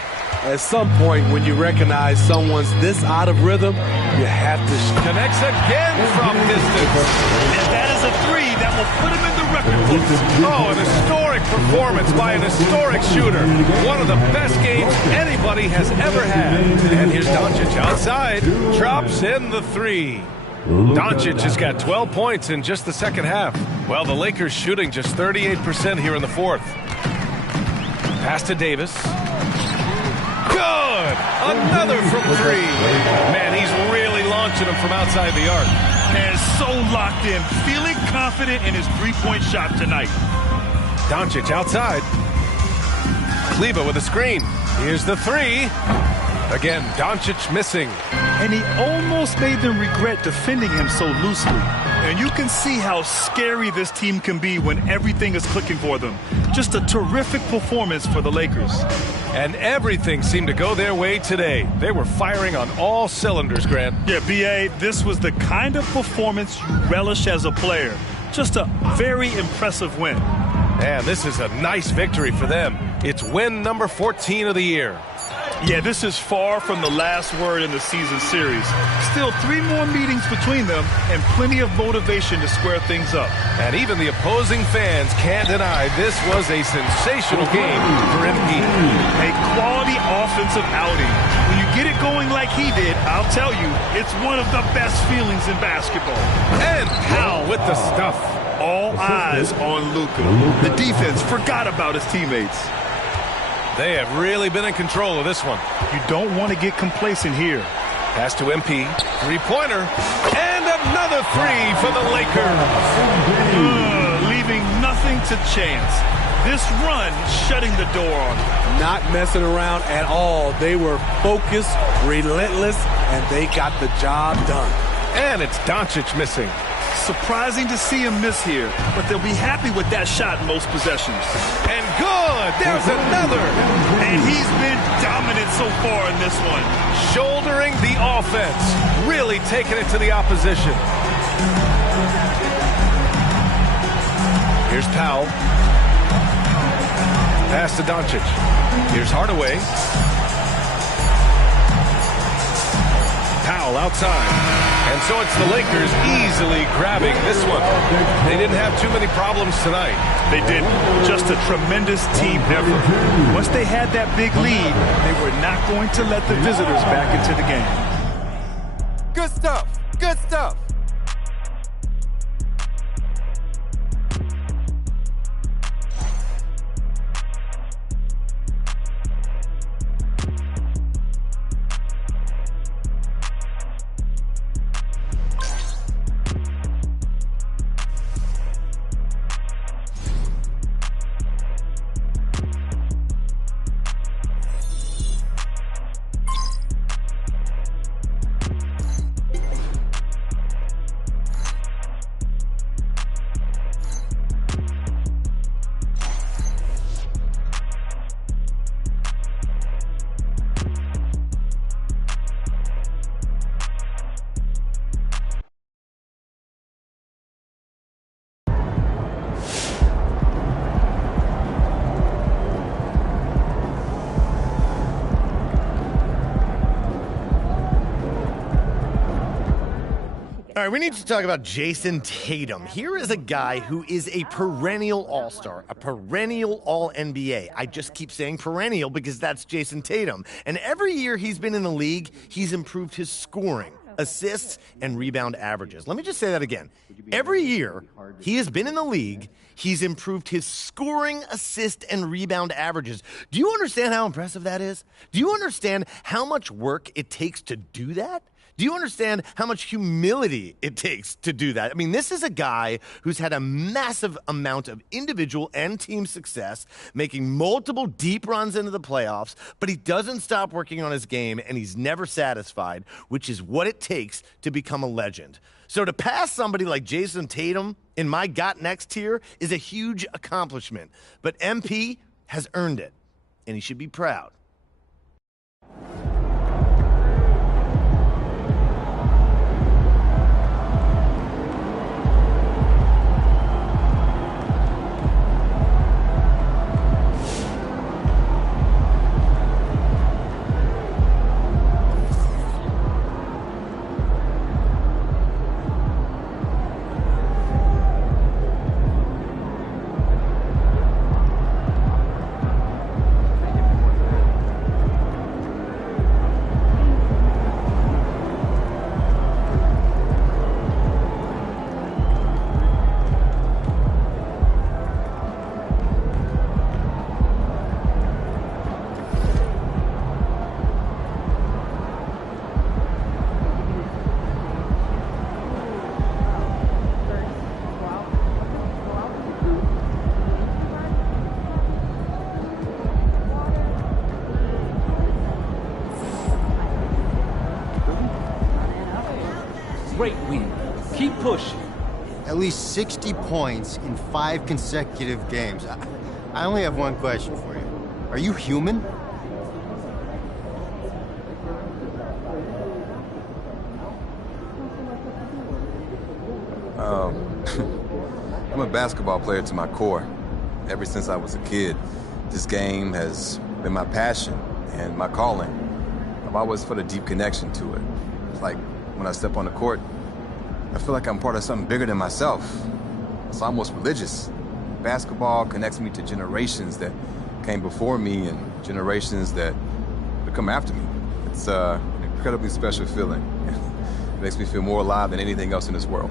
At some point, when you recognize someone's this out of rhythm, you have to... Connects again from distance. And that is a 3 that will put him in the record books. Oh, an historic performance by an historic shooter. One of the best games anybody anybody has ever had. And here's Doncic outside, drops in the three. Doncic has got 12 points in just the second half. Well, the Lakers shooting just 38% here in the fourth. Pass to Davis. Good! Another from three. Man, he's really launching them from outside the arc. And so locked in, feeling confident in his three-point shot tonight. Doncic outside. Kleba with a screen. Here's the three. Again, Doncic missing. And he almost made them regret defending him so loosely. And you can see how scary this team can be when everything is clicking for them. Just a terrific performance for the Lakers. And everything seemed to go their way today. They were firing on all cylinders, Grant. Yeah, B.A., this was the kind of performance you relish as a player. Just a very impressive win. And this is a nice victory for them. It's win number 14 of the year. Yeah, this is far from the last word in the season series. Still 3 more meetings between them and plenty of motivation to square things up. And even the opposing fans can't deny this was a sensational game for MP. A quality offensive outing. When you get it going like he did, I'll tell you, it's one of the best feelings in basketball. And Powell with the stuff. All eyes on Luka. The defense forgot about his teammates. They have really been in control of this one. You don't want to get complacent here. Pass to MP. Three-pointer. And another three for the Lakers. Leaving nothing to chance. This run shutting the door on them. Not messing around at all. They were focused, relentless, and they got the job done. And it's Doncic missing. Surprising to see him miss here, but they'll be happy with that shot in most possessions. And good! There's another! And he's been dominant so far in this one. Shouldering the offense. Really taking it to the opposition. Here's Powell. Pass to Doncic. Here's Hardaway. Powell outside. And so it's the Lakers easily grabbing this one. They didn't have too many problems tonight. They didn't. Just a tremendous team effort. Once they had that big lead, they were not going to let the visitors back into the game. Good stuff. Good stuff. All right, we need to talk about Jason Tatum. Here is a guy who is a perennial All-Star, a perennial All-NBA. I just keep saying perennial because that's Jason Tatum. And every year he's been in the league, he's improved his scoring, assists, and rebound averages. Let me just say that again. Every year he has been in the league, he's improved his scoring, assist, and rebound averages. Do you understand how impressive that is? Do you understand how much work it takes to do that? Do you understand how much humility it takes to do that? I mean, this is a guy who's had a massive amount of individual and team success, making multiple deep runs into the playoffs, but he doesn't stop working on his game, and he's never satisfied, which is what it takes to become a legend. So to pass somebody like Jason Tatum in my Got Next tier is a huge accomplishment, but MP has earned it, and he should be proud. great win. Keep pushing. At least 60 points in 5 consecutive games. I only have one question for you. Are you human? I'm a basketball player to my core. Ever since I was a kid, this game has been my passion and my calling. I've always felt a deep connection to it. It's like when I step on the court, I feel like I'm part of something bigger than myself. It's almost religious. Basketball connects me to generations that came before me and generations that will come after me. It's an incredibly special feeling. It makes me feel more alive than anything else in this world.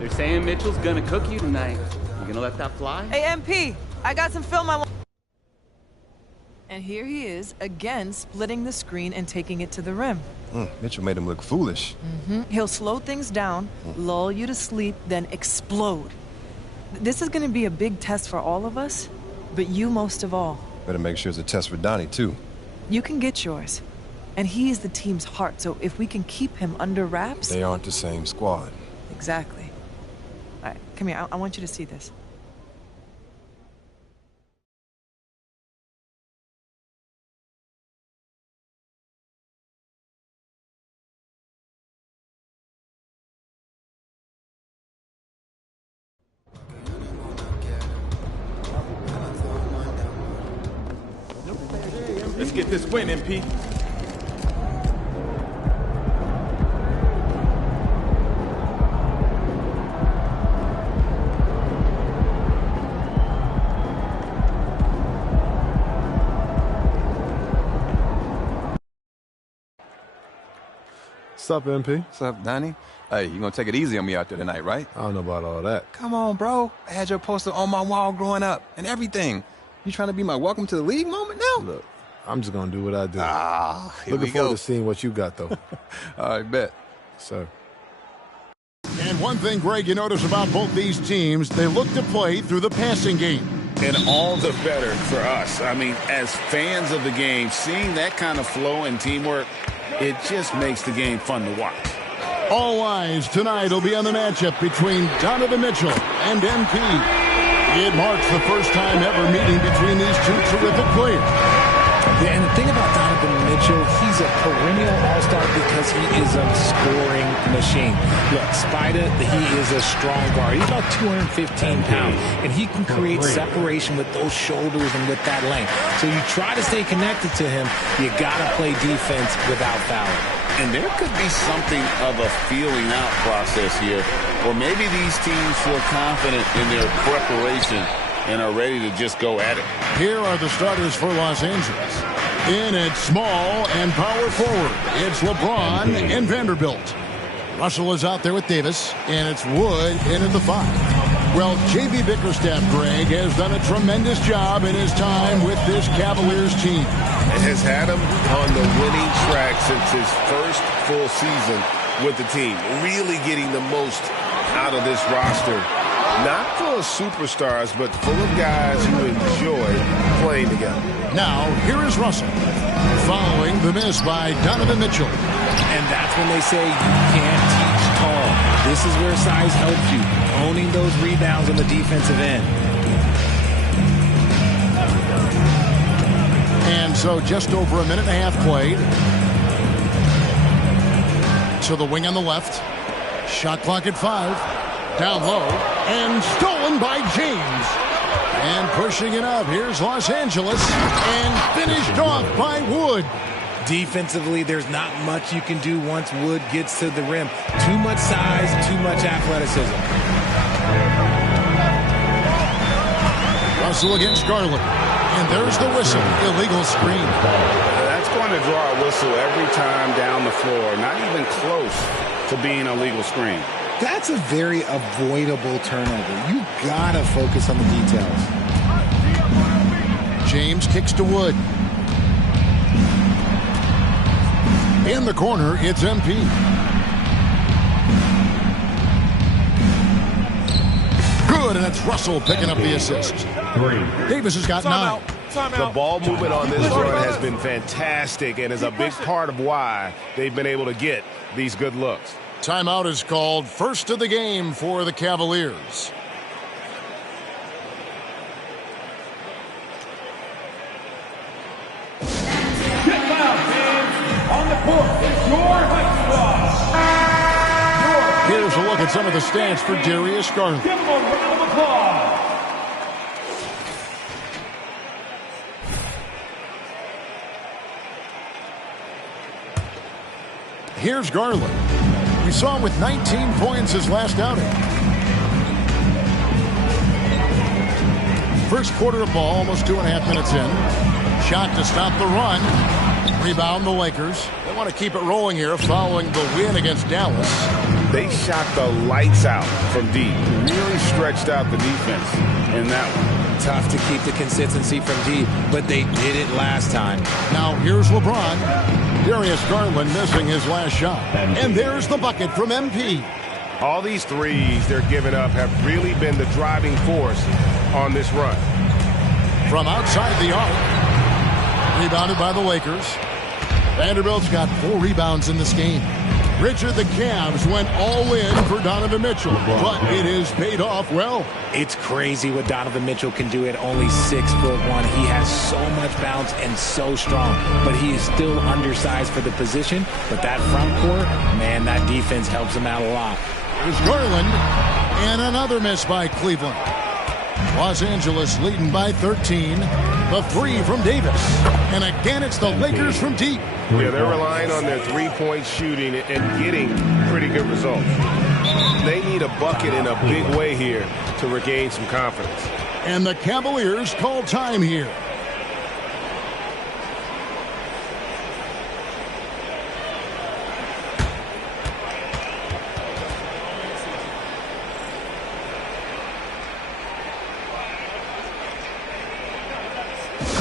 They're saying Mitchell's gonna cook you tonight. You gonna let that fly? Hey, MP, I got some film I want. And here he is, again, splitting the screen and taking it to the rim. Mitchell made him look foolish. He'll slow things down, lull you to sleep, then explode. This is gonna be a big test for all of us, but you most of all. Better make sure it's a test for Donnie, too. You can get yours. And he is the team's heart, so if we can keep him under wraps... They aren't the same squad. Exactly. All right, come here. I want you to see this. Let's get this win, MP. What's up, MP? What's up, Donnie? Hey, you gonna take it easy on me out there tonight, right? I don't know about all that. Come on, bro. I had your poster on my wall growing up and everything. You trying to be my welcome to the league moment now? Look, I'm just gonna do what I do. Looking forward to seeing what you got, though. All right, bet. Sir. And one thing, Greg, you notice about both these teams, they look to play through the passing game. And all the better for us. I mean, as fans of the game, seeing that kind of flow and teamwork, it just makes the game fun to watch. All eyes tonight will be on the matchup between Donovan Mitchell and MP. It marks the first time ever meeting between these two terrific players. Yeah, and the thing about Donovan Mitchell, he's a perennial all-star because he is a scoring machine. Look, Spider, he is a strong guard. He's about 215 pounds, and he can create separation with those shoulders and with that length. So you try to stay connected to him, you got to play defense without fouling. And there could be something of a feeling out process here, or maybe these teams feel confident in their preparation and are ready to just go at it. Here are the starters for Los Angeles. In at small and power forward, it's LeBron and Vanderbilt. Russell is out there with Davis, and it's Wood in at the 5. Well, J.B. Bickerstaff, Greg, has done a tremendous job in his time with this Cavaliers team. It has had him on the winning track since his first full season with the team, really getting the most out of this roster. Not full of superstars, but full of guys who enjoy playing together. Now, here is Russell, following the miss by Donovan Mitchell. And that's when they say you can't teach tall. This is where size helps you, owning those rebounds on the defensive end. And so just over a minute and a half played. So the wing on the left. Shot clock at 5. Down low. And stolen by James. And pushing it up. Here's Los Angeles, and finished off by Wood. Defensively, there's not much you can do once Wood gets to the rim. Too much size, too much athleticism. Russell against Garland. And there's the whistle. Illegal screen. That's going to draw a whistle every time down the floor. Not even close to being a legal screen. That's a very avoidable turnover. You gotta focus on the details. James kicks to Wood. In the corner, it's MP. Good, and it's Russell picking up the assist. Davis has got 9. The ball movement on this run has been fantastic and is a big part of why they've been able to get these good looks. Timeout is called. First of the game for the Cavaliers. On the court is your height squad. Here's a look at some of the stats for Darius Garland. Give him a round of applause. Here's Garland. We saw him with 19 points his last outing. First quarter of ball, almost 2.5 minutes in. Shot to stop the run. Rebound the Lakers. They want to keep it rolling here following the win against Dallas. They shot the lights out from deep. Really stretched out the defense in that one. Tough to keep the consistency from deep, but they did it last time. Now here's LeBron. Darius Garland missing his last shot. And there's the bucket from MP. All these threes they're giving up have really been the driving force on this run. From outside the arc. Rebounded by the Lakers. Vanderbilt's got 4 rebounds in this game. Richard, the Cavs went all in for Donovan Mitchell, but it has paid off well. It's crazy what Donovan Mitchell can do at only 6'1". He has so much bounce and so strong, but he is still undersized for the position. But that front court, man, that defense helps him out a lot. There's Garland, and another miss by Cleveland. Los Angeles leading by 13. The 3 from Davis. And again, it's the Lakers from deep. Yeah, they're relying on their three-point shooting and getting pretty good results. They need a bucket in a big way here to regain some confidence. And the Cavaliers call time here.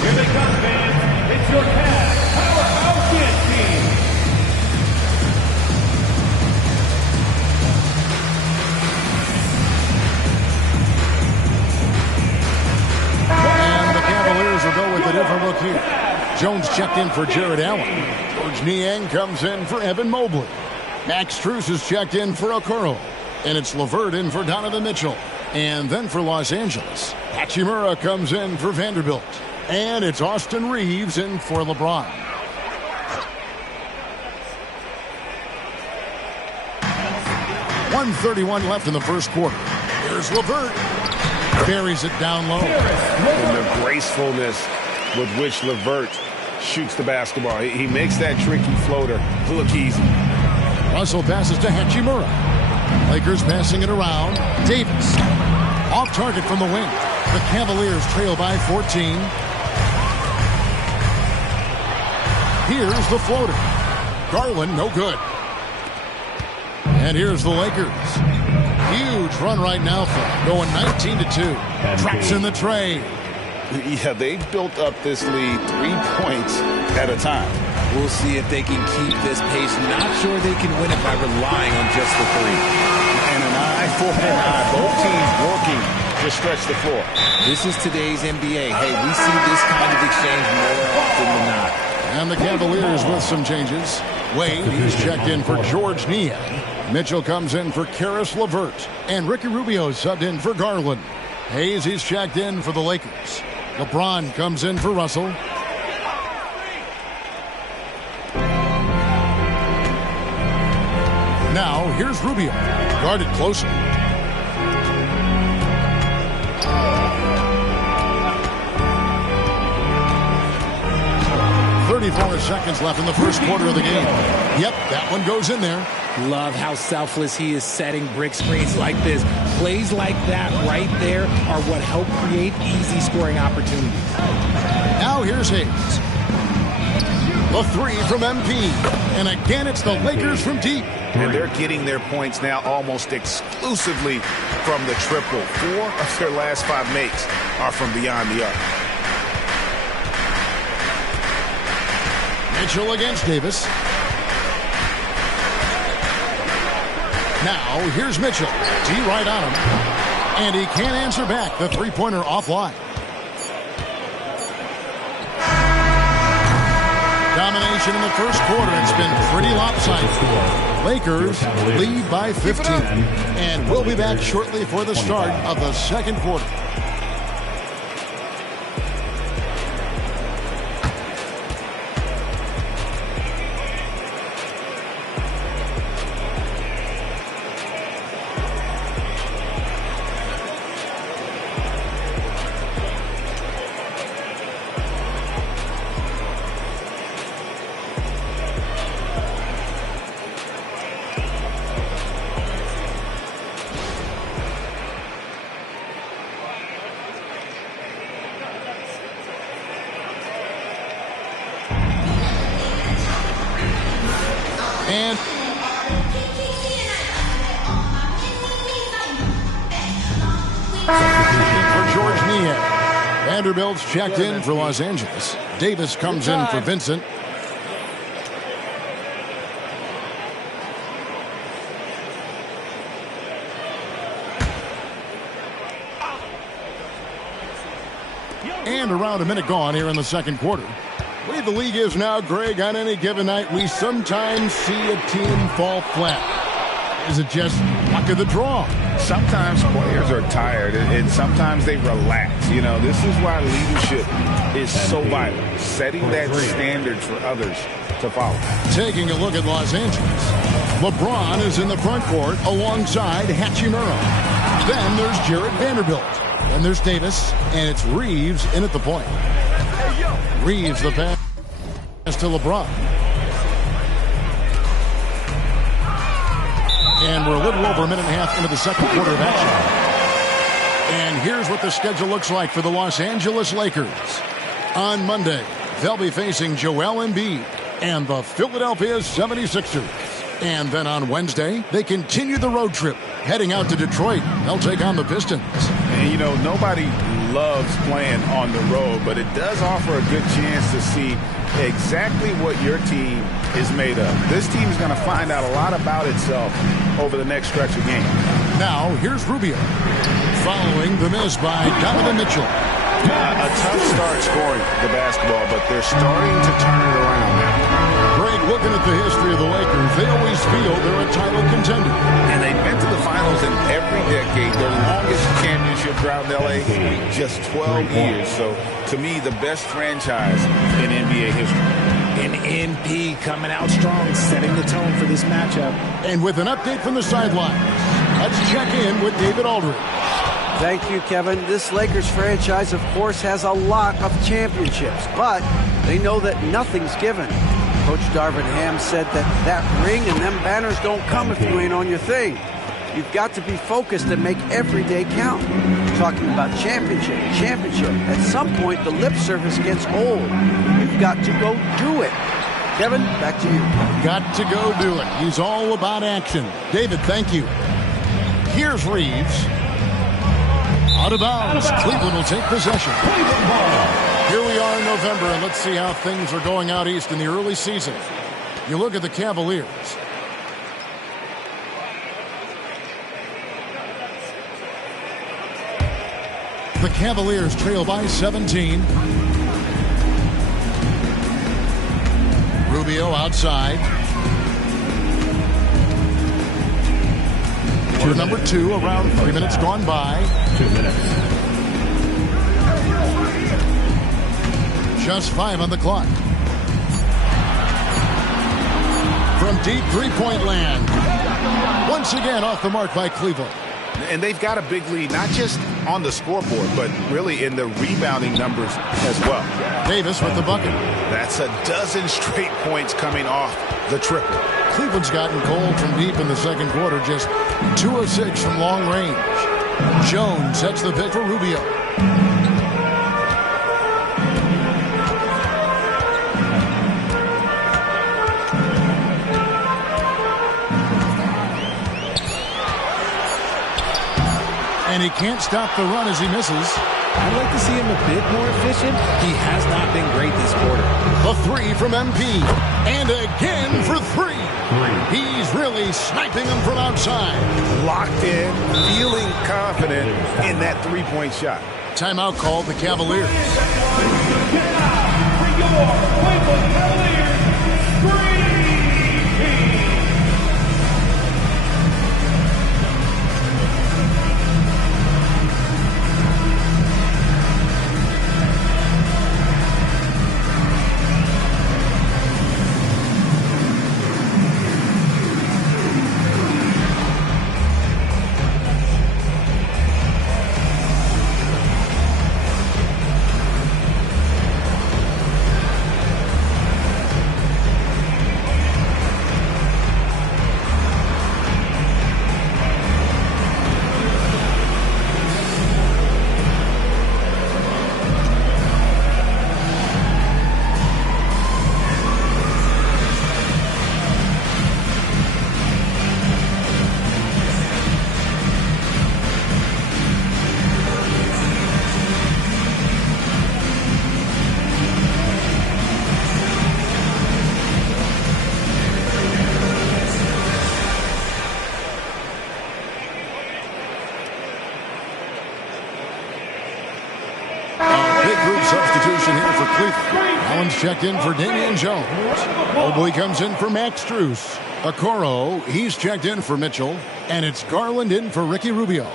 Here they come, fans. It's your Cavs Powerhouse Dance Team. And the Cavaliers will go with a different look here. Jones checked in for Jared Allen. George Niang comes in for Evan Mobley. Max Strus is checked in for Okoro. And it's LeVert in for Donovan Mitchell. And then for Los Angeles, Hachimura comes in for Vanderbilt. And it's Austin Reeves in for LeBron. .131 left in the first quarter. Here's LeVert. Buries it down low. And the gracefulness with which LeVert shoots the basketball. He makes that tricky floater look easy. Russell passes to Hachimura. Lakers passing it around. Davis. Off target from the wing. The Cavaliers trail by 14. Here's the floater. Garland, no good. And here's the Lakers. Huge run right now for them, going 19-2. Traps in the tray. Yeah, they've built up this lead 3 points at a time. We'll see if they can keep this pace. Not sure they can win it by relying on just the 3. And an eye for an eye. Both teams working to stretch the floor. This is today's NBA. Hey, we see this kind of exchange more often than not. And the Cavaliers with some changes. Wade, he's checked in for George Niang. Mitchell comes in for Karis LeVert. And Ricky Rubio subbed in for Garland. Hayes, he's checked in for the Lakers. LeBron comes in for Russell. Now, here's Rubio. Guarded closely. 24 seconds left in the first quarter of the game. Yep, that one goes in there. Love how selfless he is setting brick screens like this. Plays like that right there are what help create easy scoring opportunities. Now here's Hayes. The three from MP. And again, it's the Lakers from deep. And they're getting their points now almost exclusively from the triple. 4 of their last 5 makes are from beyond the arc. Mitchell against Davis. Now, here's Mitchell. D right on him. And he can't answer back. The three-pointer offline. Domination in the first quarter. It's been pretty lopsided. Lakers lead by 15. And we'll be back shortly for the start of the second quarter. And for George Niang. Vanderbilt's checked in for Los Angeles. Davis comes in for Vincent. And around a minute gone here in the second quarter. The way the league is now, Greg, on any given night, we sometimes see a team fall flat. Is it just luck of the draw? Sometimes players are tired, and sometimes they relax. You know, this is why leadership is so vital. Setting that standard for others to follow. Taking a look at Los Angeles. LeBron is in the front court alongside Hachimura. Then there's Jared Vanderbilt. Then there's Davis, and it's Reeves in at the point. Reeves the pass to LeBron. And we're a little over a minute and a half into the second quarter of action. And here's what the schedule looks like for the Los Angeles Lakers. On Monday, they'll be facing Joel Embiid and the Philadelphia 76ers. And then on Wednesday, they continue the road trip, heading out to Detroit. They'll take on the Pistons. And, you know, nobody loves playing on the road, but it does offer a good chance to see exactly what your team is made of. This team is going to find out a lot about itself over the next stretch of games. Now, here's Rubio, following the miss by Donovan Mitchell. A tough start scoring the basketball, but they're starting to turn it around now. Greg, looking at the history of the Lakers, they always feel they're a title contender. And they've been to the finals in every decade. Their longest championship drought in L.A., just 12 years. So, to me, the best franchise in NBA history. And MP coming out strong, setting the tone for this matchup. And with an update from the sidelines, let's check in with David Aldridge. Thank you, Kevin. This Lakers franchise, of course, has a lot of championships, but they know that nothing's given. Coach Darvin Ham said that ring and them banners don't come if you ain't on your thing. You've got to be focused and make every day count. Talking about championship. At some point, the lip service gets old. You've got to go do it. Kevin, back to you. Got to go do it. He's all about action. David, thank you. Here's Reeves. Out of bounds. Cleveland will take possession. Here we are in November, and let's see how things are going out east in the early season. You look at the Cavaliers. The Cavaliers trail by 17. Rubio outside. Quarter number 2, around 3 minutes gone by. 2 minutes. Just 5 on the clock. From deep three-point land. Once again off the mark by Cleveland. And they've got a big lead, not just on the scoreboard, but really in the rebounding numbers as well. Davis with the bucket. That's a dozen straight points coming off the triple. Cleveland's gotten cold from deep in the second quarter, just 2 of 6 from long range. Jones sets the pick for Rubio. And he can't stop the run as he misses. I'd like to see him a bit more efficient. He has not been great this quarter. The three from MP. And again for 3. He's really sniping them from outside. Locked in, feeling confident in that three-point shot. Timeout called the Cavaliers. For your Cleveland Cavaliers, Substitution here for Cleveland. Allen's checked in for Damian Jones. Mobley comes in for Max Strus. Okoro, he's checked in for Mitchell. And it's Garland in for Ricky Rubio.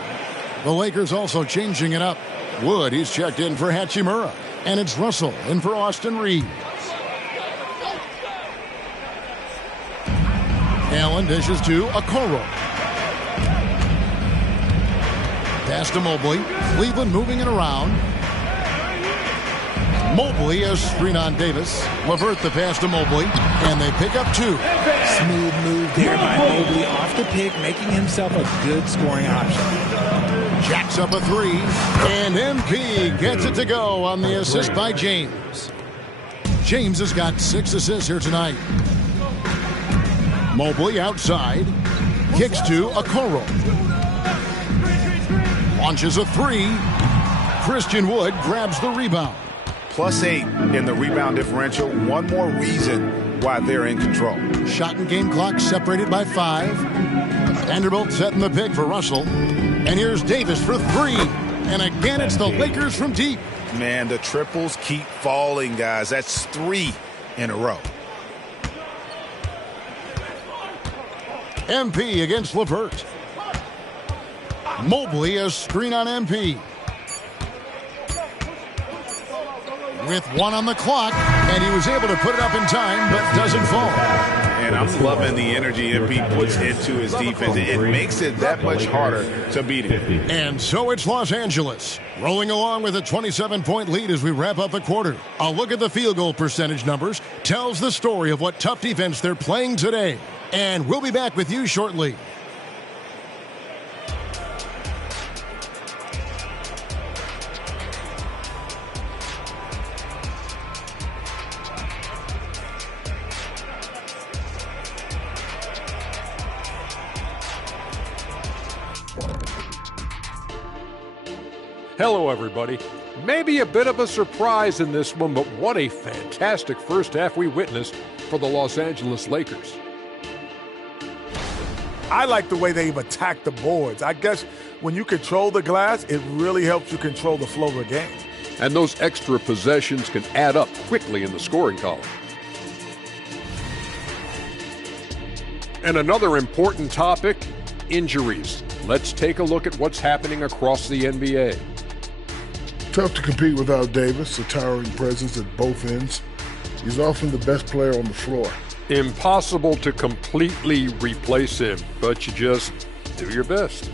The Lakers also changing it up. Wood, he's checked in for Hachimura. And it's Russell in for Austin Reeves. Allen dishes to Okoro. Pass to Mobley. Cleveland moving it around. Mobley a screen on Davis. LeVert the pass to Mobley. And they pick up 2. Smooth move there by Mobley off the pick, making himself a good scoring option. Jacks up a 3. And MP gets it to go on the assist by James. James has got 6 assists here tonight. Mobley outside. Kicks to Okoro. Launches a 3. Christian Wood grabs the rebound. +8 in the rebound differential. One more reason why they're in control. Shot and game clock separated by 5. Vanderbilt setting the pick for Russell. And here's Davis for 3. And again, it's the Lakers from deep. Man, the triples keep falling, guys. That's 3 in a row. MP against LeVert. Mobley a screen on MP. With 1 on the clock, and he was able to put it up in time, but doesn't fall. And I'm loving the energy MP puts into his defense. It makes it that much harder to beat him. And so it's Los Angeles, rolling along with a 27-point lead as we wrap up the quarter. A look at the field goal percentage numbers tells the story of what tough defense they're playing today. And we'll be back with you shortly. Hello, everybody. Maybe a bit of a surprise in this one, but what a fantastic first half we witnessed for the Los Angeles Lakers. I like the way they've attacked the boards. I guess when you control the glass, it really helps you control the flow of the game. And those extra possessions can add up quickly in the scoring column. And another important topic, injuries. Let's take a look at what's happening across the NBA. Tough to compete without Davis, a towering presence at both ends. He's often the best player on the floor. Impossible to completely replace him, but you just do your best.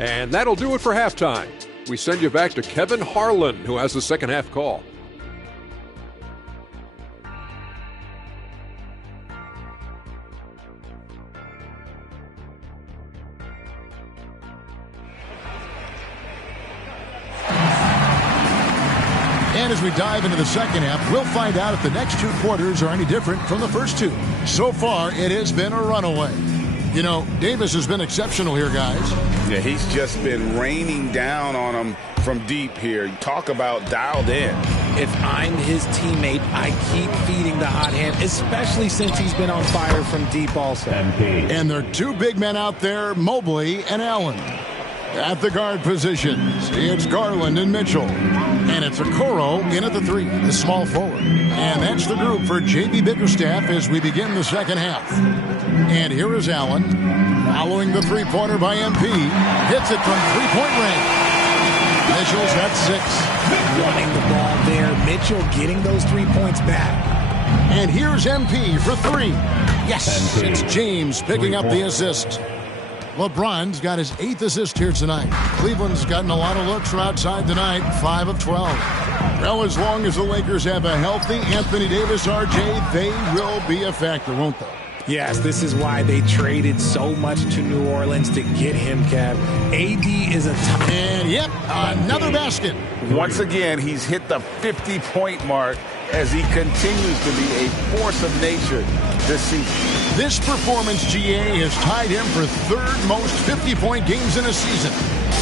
And that'll do it for halftime. We send you back to Kevin Harlan, who has the second half call. And as we dive into the second half, we'll find out if the next two quarters are any different from the first two. So far, it has been a runaway. You know, Davis has been exceptional here, guys. Yeah, he's just been raining down on them from deep here. Talk about dialed in. If I'm his teammate, I keep feeding the hot hand, especially since he's been on fire from deep also. And there are two big men out there, Mobley and Allen. At the guard positions, it's Garland and Mitchell. And it's Okoro in at the 3, the small forward. And that's the group for J.B. Bickerstaff as we begin the second half. And here is Allen, following the three-pointer by MP. Hits it from three-point range. Mitchell's at 6. Running the ball there. Mitchell getting those 3 points back. And here's MP for 3. Yes, it's James picking up the assist. LeBron's got his 8th assist here tonight. Cleveland's gotten a lot of looks from outside tonight, 5 of 12. Well, as long as the Lakers have a healthy Anthony Davis, RJ, they will be a factor, won't they? Yes, this is why they traded so much to New Orleans to get him, Kev. AD is a top. And, yep, another basket. Once again, he's hit the 50-point mark as he continues to be a force of nature this season. This performance, GA, has tied him for third most 50-point games in a season.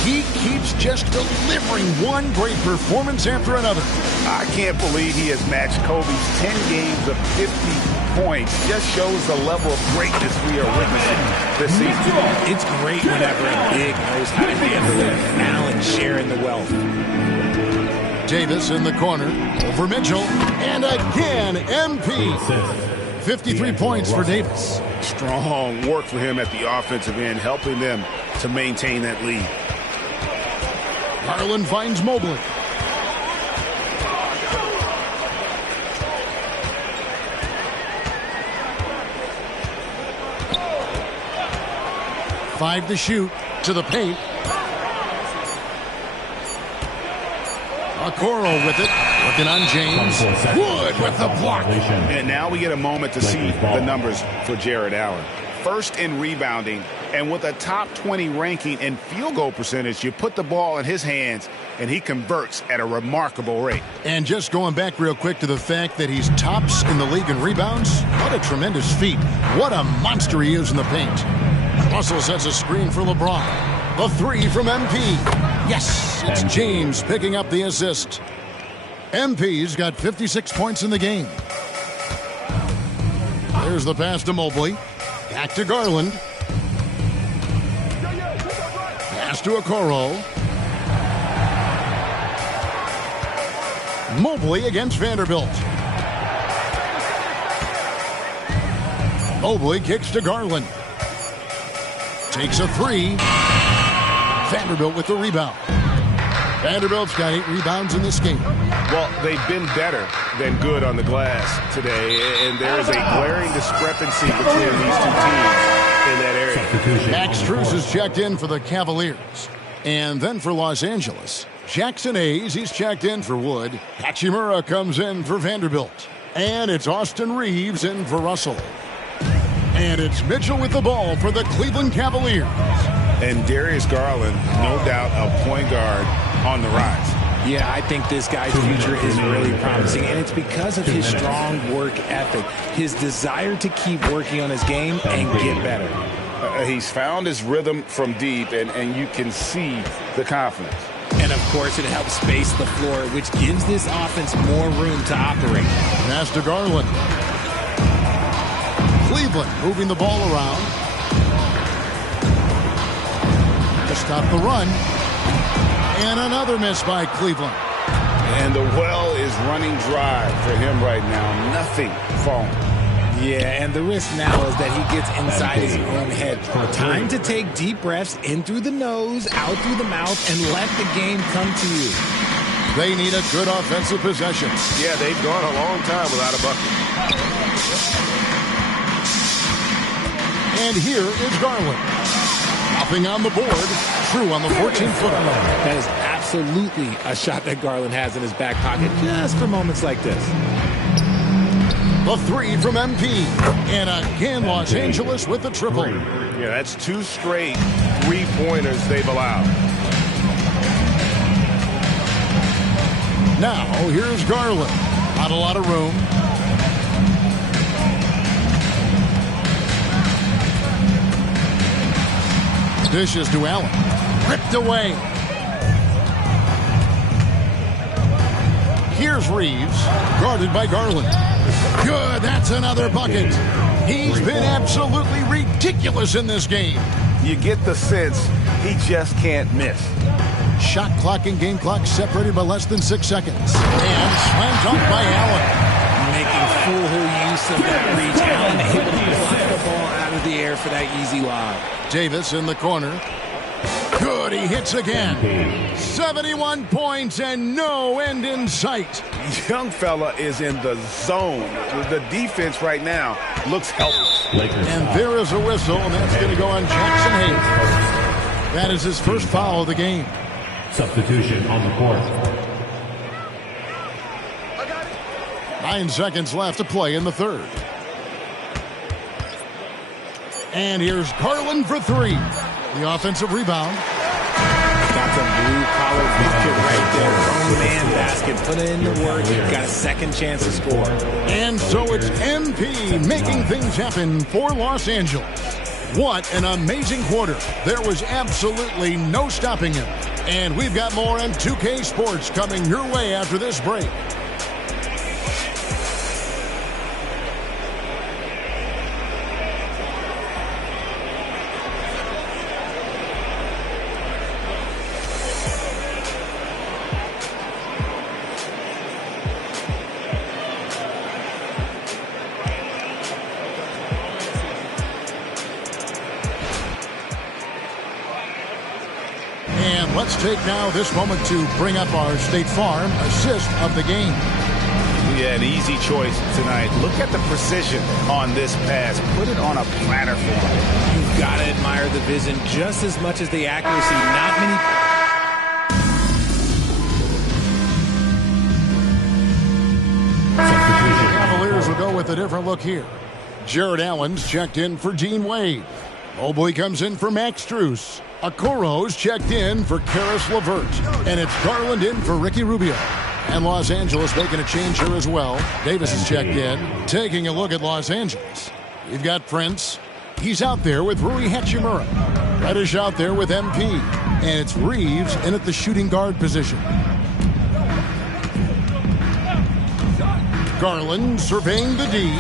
He keeps just delivering one great performance after another. I can't believe he has matched Kobe's 10 games of 50 points. Just shows the level of greatness we are witnessing this season. It's great whenever a big knows how to handle it. Allen sharing the wealth. Davis in the corner over Mitchell. And again, MP. 53 points for Davis. Strong work for him at the offensive end, helping them to maintain that lead. Garland finds Mobley. Five to shoot, to the paint. Okoro with it, looking on James. Wood with the block. And now we get a moment to see the numbers for Jared Allen. First in rebounding, and with a top 20 ranking in field goal percentage, you put the ball in his hands, and he converts at a remarkable rate. And just going back real quick to the fact that he's tops in the league in rebounds, what a tremendous feat. What a monster he is in the paint. Russell sets a screen for LeBron. The 3 from MP. Yes, it's James picking up the assist. MP's got 56 points in the game. There's the pass to Mobley. Back to Garland. Pass to Okoro. Mobley against Vanderbilt. Mobley kicks to Garland. Takes a 3. Vanderbilt with the rebound. Vanderbilt's got 8 rebounds in this game. Well, they've been better than good on the glass today, and there is a glaring discrepancy between these two teams in that area. Max Strus is checked in for the Cavaliers. And then for Los Angeles, Jackson Hayes, he's checked in for Wood. Hachimura comes in for Vanderbilt. And it's Austin Reeves in for Russell. And it's Mitchell with the ball for the Cleveland Cavaliers. And Darius Garland, no doubt a point guard on the rise. Yeah, I think this guy's future is really promising, and it's because of his strong work ethic, his desire to keep working on his game and get better. He's found his rhythm from deep, and you can see the confidence. And, of course, it helps space the floor, which gives this offense more room to operate. Pass to Garland. Cleveland moving the ball around. To stop the run. And another miss by Cleveland. And the well is running dry for him right now. Nothing falling. Yeah, and the risk now is that he gets inside his own head. Time to take deep breaths in through the nose, out through the mouth, and let the game come to you. They need a good offensive possession. Yeah, they've gone a long time without a bucket. And here is Garland. Nothing on the board. true on the 14-footer. That is absolutely a shot that Garland has in his back pocket just for moments like this. The three from MP. And again, Los Angeles with the triple. Yeah, that's 2 straight three-pointers they've allowed. Now, here's Garland. Not a lot of room. Dishes to Allen. Ripped away. Here's Reeves. Guarded by Garland. Good. That's another bucket. He's been absolutely ridiculous in this game. You get the sense he just can't miss. Shot clock and game clock separated by less than 6 seconds. And slammed up by Allen. Making full use of that reach. Allen able to block the ball out of the air for that easy lob. Davis in the corner. Good, he hits again. 71 points and no end in sight. Young fella is in the zone. The defense right now looks helpless. And there is a whistle, and that's going to go on Jackson Hayes. That is his first foul of the game. Substitution on the court. 9 seconds left to play in the third. And here's Garland for 3. The offensive rebound. That's a blue-collar bucket right there. Own man basket. Put in the work. You've got a second chance to score. And so it's MP making things happen for Los Angeles. What an amazing quarter. There was absolutely no stopping him. And we've got more M2K Sports coming your way after this break. Let's take now this moment to bring up our State Farm assist of the game. Yeah, an easy choice tonight. Look at the precision on this pass. Put it on a platter for him. You've got to admire the vision just as much as the accuracy. Not many. Cavaliers will go with a different look here. Jared Allen's checked in for Dean Wade. Mobley comes in for Max Strus. Okoro's checked in for Karis LeVert. And it's Garland in for Ricky Rubio. And Los Angeles making a change here as well. Davis is checked in. Taking a look at Los Angeles. We've got Prince. He's out there with Rui Hachimura. Reddish out there with MP. And it's Reeves in at the shooting guard position. Garland surveying the D.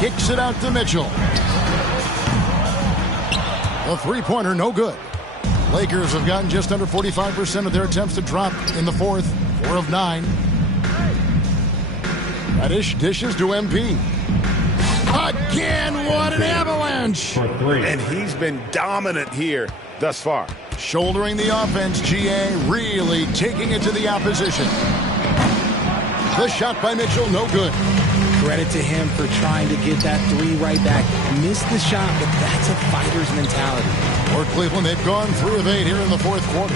Kicks it out to Mitchell. The three-pointer, no good. Lakers have gotten just under 45% of their attempts to drop in the fourth. 4 of 9. Reddish dishes to MP. Again, what an avalanche! And he's been dominant here thus far. Shouldering the offense, GA really taking it to the opposition. The shot by Mitchell, no good. Credit to him for trying to get that 3 right back. Missed the shot, but that's a fighter's mentality. For Cleveland, they've gone 3 of 8 here in the fourth quarter.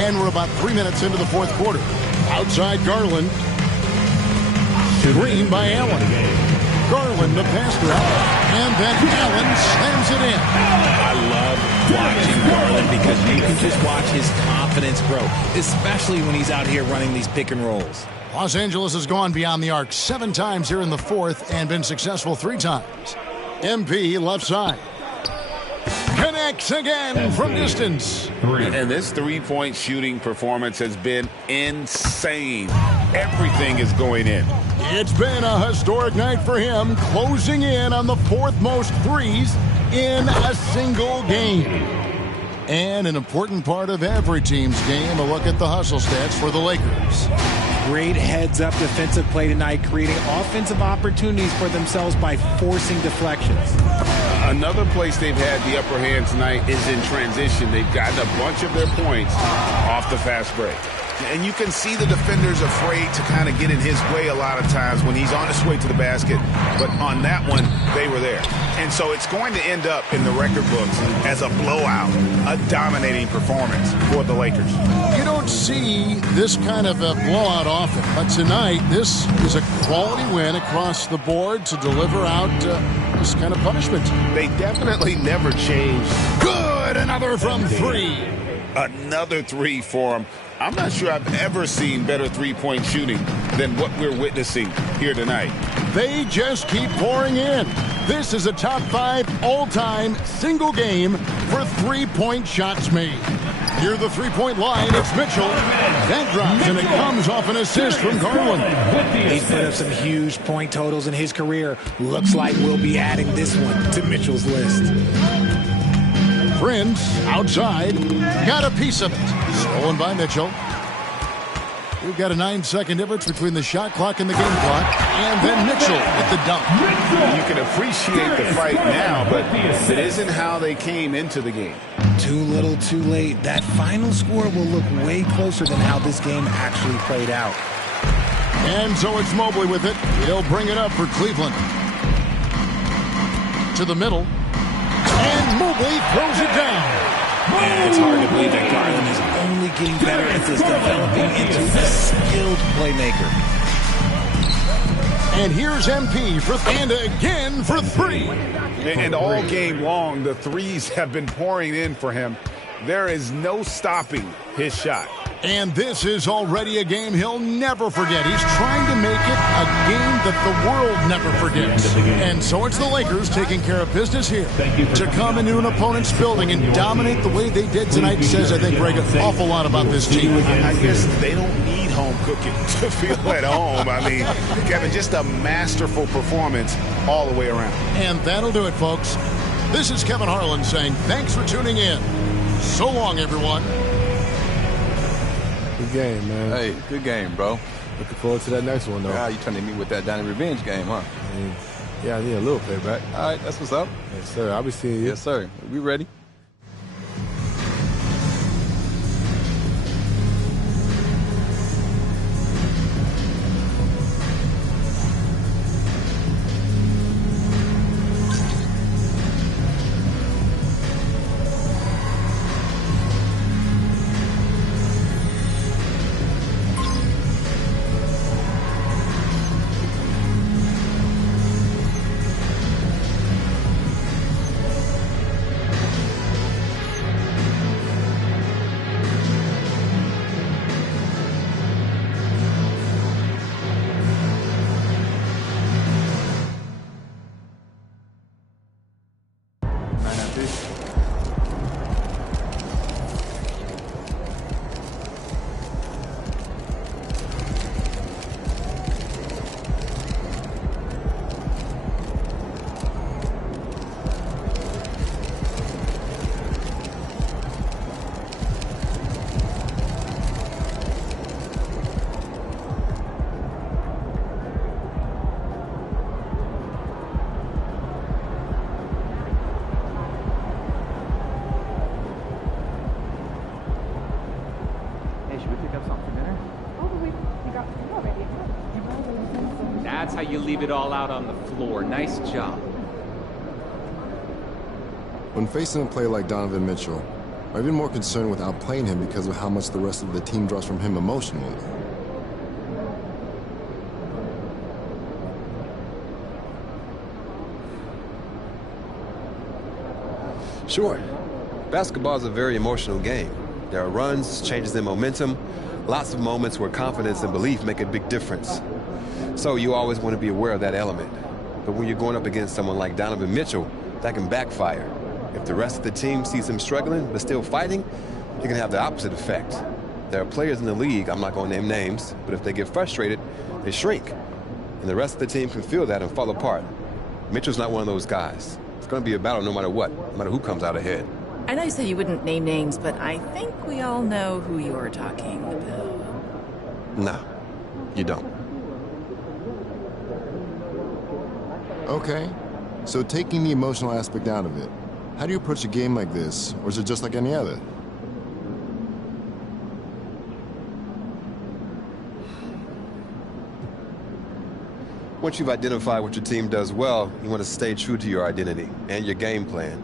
And we're about 3 minutes into the fourth quarter. Outside Garland. Green by Allen. Garland the pass to Allen. And then Allen slams it in. I love watching Garland because you can just watch his confidence grow, especially when he's out here running these pick and rolls. Los Angeles has gone beyond the arc 7 times here in the fourth and been successful 3 times. MP left side. Connects again from distance. And this three-point shooting performance has been insane. Everything is going in. It's been a historic night for him, closing in on the 4th most threes in a single game. And an important part of every team's game, a look at the hustle stats for the Lakers. Great heads-up defensive play tonight, creating offensive opportunities for themselves by forcing deflections. Another place they've had the upper hand tonight is in transition. They've gotten a bunch of their points off the fast break. And you can see the defenders afraid to kind of get in his way a lot of times when he's on his way to the basket. But on that one, they were there. And so it's going to end up in the record books as a blowout, a dominating performance for the Lakers. You don't see this kind of a blowout often, but tonight this is a quality win across the board to deliver out this kind of punishment. They definitely never changed. Good, another from three. Another three for him. I'm not sure I've ever seen better three-point shooting than what we're witnessing here tonight. They just keep pouring in. This is a top 5 all-time single game for three-point shots made. Near the three-point line, it's Mitchell. That drops, and it comes off an assist from Garland. He's put up some huge point totals in his career. Looks like we'll be adding this one to Mitchell's list. Prince outside, got a piece of it. Stolen by Mitchell. We've got a 9-second difference between the shot clock and the game clock. And then Mitchell with the dunk. You can appreciate the fight now, but it isn't how they came into the game. Too little, too late. That final score will look way closer than how this game actually played out. And so it's Mobley with it. He'll bring it up for Cleveland. To the middle. And Mobley throws it down. And it's hard to believe that Garland is only getting better at this, developing into a skilled playmaker. And here's MP for and again for three. And all game long, the threes have been pouring in for him. There is no stopping his shot. And this is already a game he'll never forget. He's trying to make it a game that the world never forgets. And so it's the Lakers taking care of business here. To come into an opponent's building and dominate the way they did tonight says, I think, Greg, an awful lot about this team. I guess they don't need home cooking to feel at home. I mean, Kevin, just a masterful performance all the way around. And that'll do it, folks. This is Kevin Harlan saying thanks for tuning in. So long, everyone. Good game, man. Hey, good game, bro. Looking forward to that next one, though. Yeah, you trying to meet with that Donnie Revenge game, huh? Yeah, I need a little payback. All right, that's what's up. Yes, sir. I'll be seeing you. Yes, sir. We ready? That's how you leave it all out on the floor. Nice job. When facing a player like Donovan Mitchell, I've been more concerned with outplaying him because of how much the rest of the team draws from him emotionally. Sure. Basketball is a very emotional game. There are runs, changes in momentum, lots of moments where confidence and belief make a big difference. So you always want to be aware of that element. But when you're going up against someone like Donovan Mitchell, that can backfire. If the rest of the team sees him struggling but still fighting, it can have the opposite effect. There are players in the league, I'm not going to name names, but if they get frustrated, they shrink. And the rest of the team can feel that and fall apart. Mitchell's not one of those guys. It's going to be a battle no matter what, no matter who comes out ahead. I know you said you wouldn't name names, but I think we all know who you're talking about. No, you don't. Okay, so taking the emotional aspect out of it, how do you approach a game like this, or is it just like any other? Once you've identified what your team does well, you want to stay true to your identity and your game plan,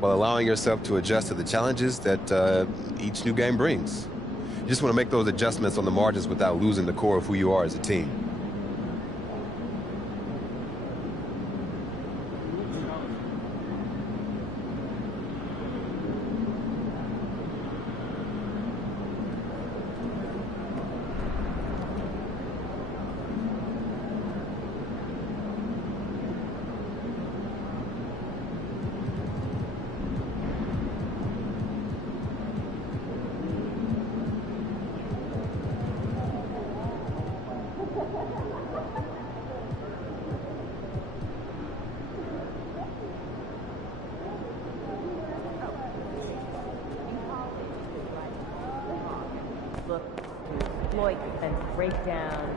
while allowing yourself to adjust to the challenges that each new game brings. You just want to make those adjustments on the margins without losing the core of who you are as a team. Look to exploit and break down.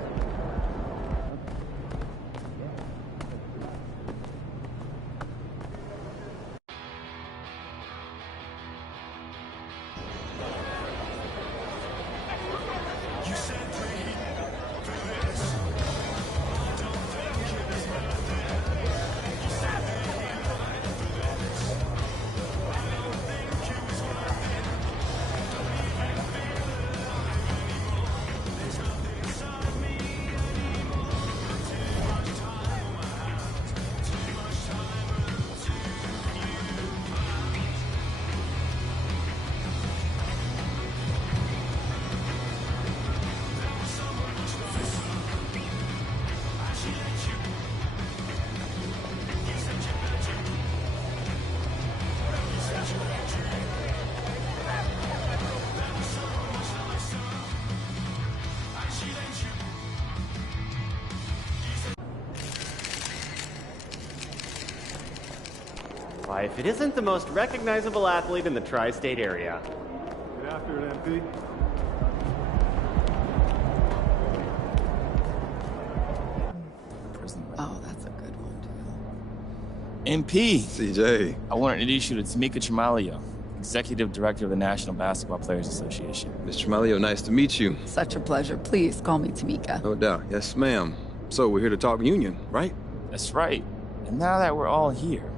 Why, if it isn't the most recognizable athlete in the tri-state area. Get after it, MP. Oh, that's a good one, too. MP. CJ. I want to introduce you to Tamika Tremalio, Executive Director of the National Basketball Players Association. Ms. Tremalio, nice to meet you. Such a pleasure. Please call me Tamika. No doubt. Yes, ma'am. So we're here to talk union, right? That's right. And now that we're all here.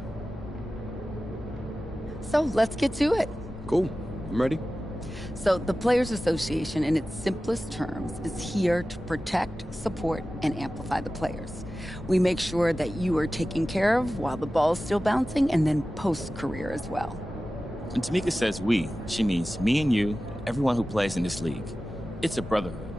So let's get to it. Cool. I'm ready. So the Players Association, in its simplest terms, is here to protect, support, and amplify the players. We make sure that you are taken care of while the ball is still bouncing, and then post-career as well. When Tamika says we, she means me and you, and everyone who plays in this league. It's a brotherhood.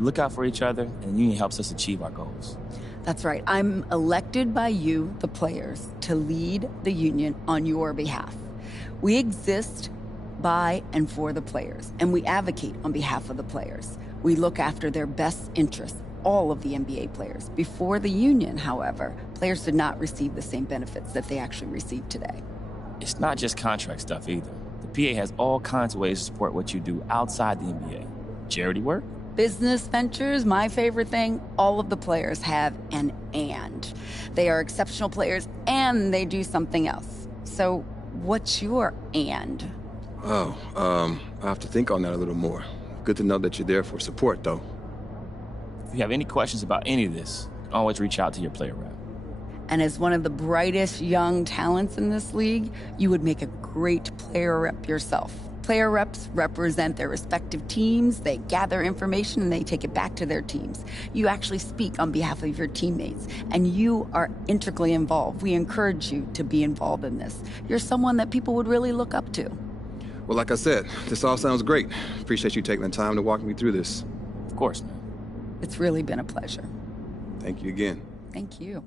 We look out for each other, and the union helps us achieve our goals. That's right. I'm elected by you, the players, to lead the union on your behalf. We exist by and for the players, and we advocate on behalf of the players. We look after their best interests, all of the NBA players. Before the union, however, players did not receive the same benefits that they actually receive today. It's not just contract stuff either. The PA has all kinds of ways to support what you do outside the NBA. Charity work? Business ventures, my favorite thing, all of the players have an and. They are exceptional players and they do something else. So what's your and? Oh, I have to think on that a little more. Good to know that you're there for support, though. If you have any questions about any of this, you can always reach out to your player rep. And as one of the brightest young talents in this league, you would make a great player rep yourself. Player reps represent their respective teams, they gather information, and they take it back to their teams. You actually speak on behalf of your teammates, and you are integrally involved. We encourage you to be involved in this. You're someone that people would really look up to. Well, like I said, this all sounds great. Appreciate you taking the time to walk me through this. Of course, man. It's really been a pleasure. Thank you again. Thank you.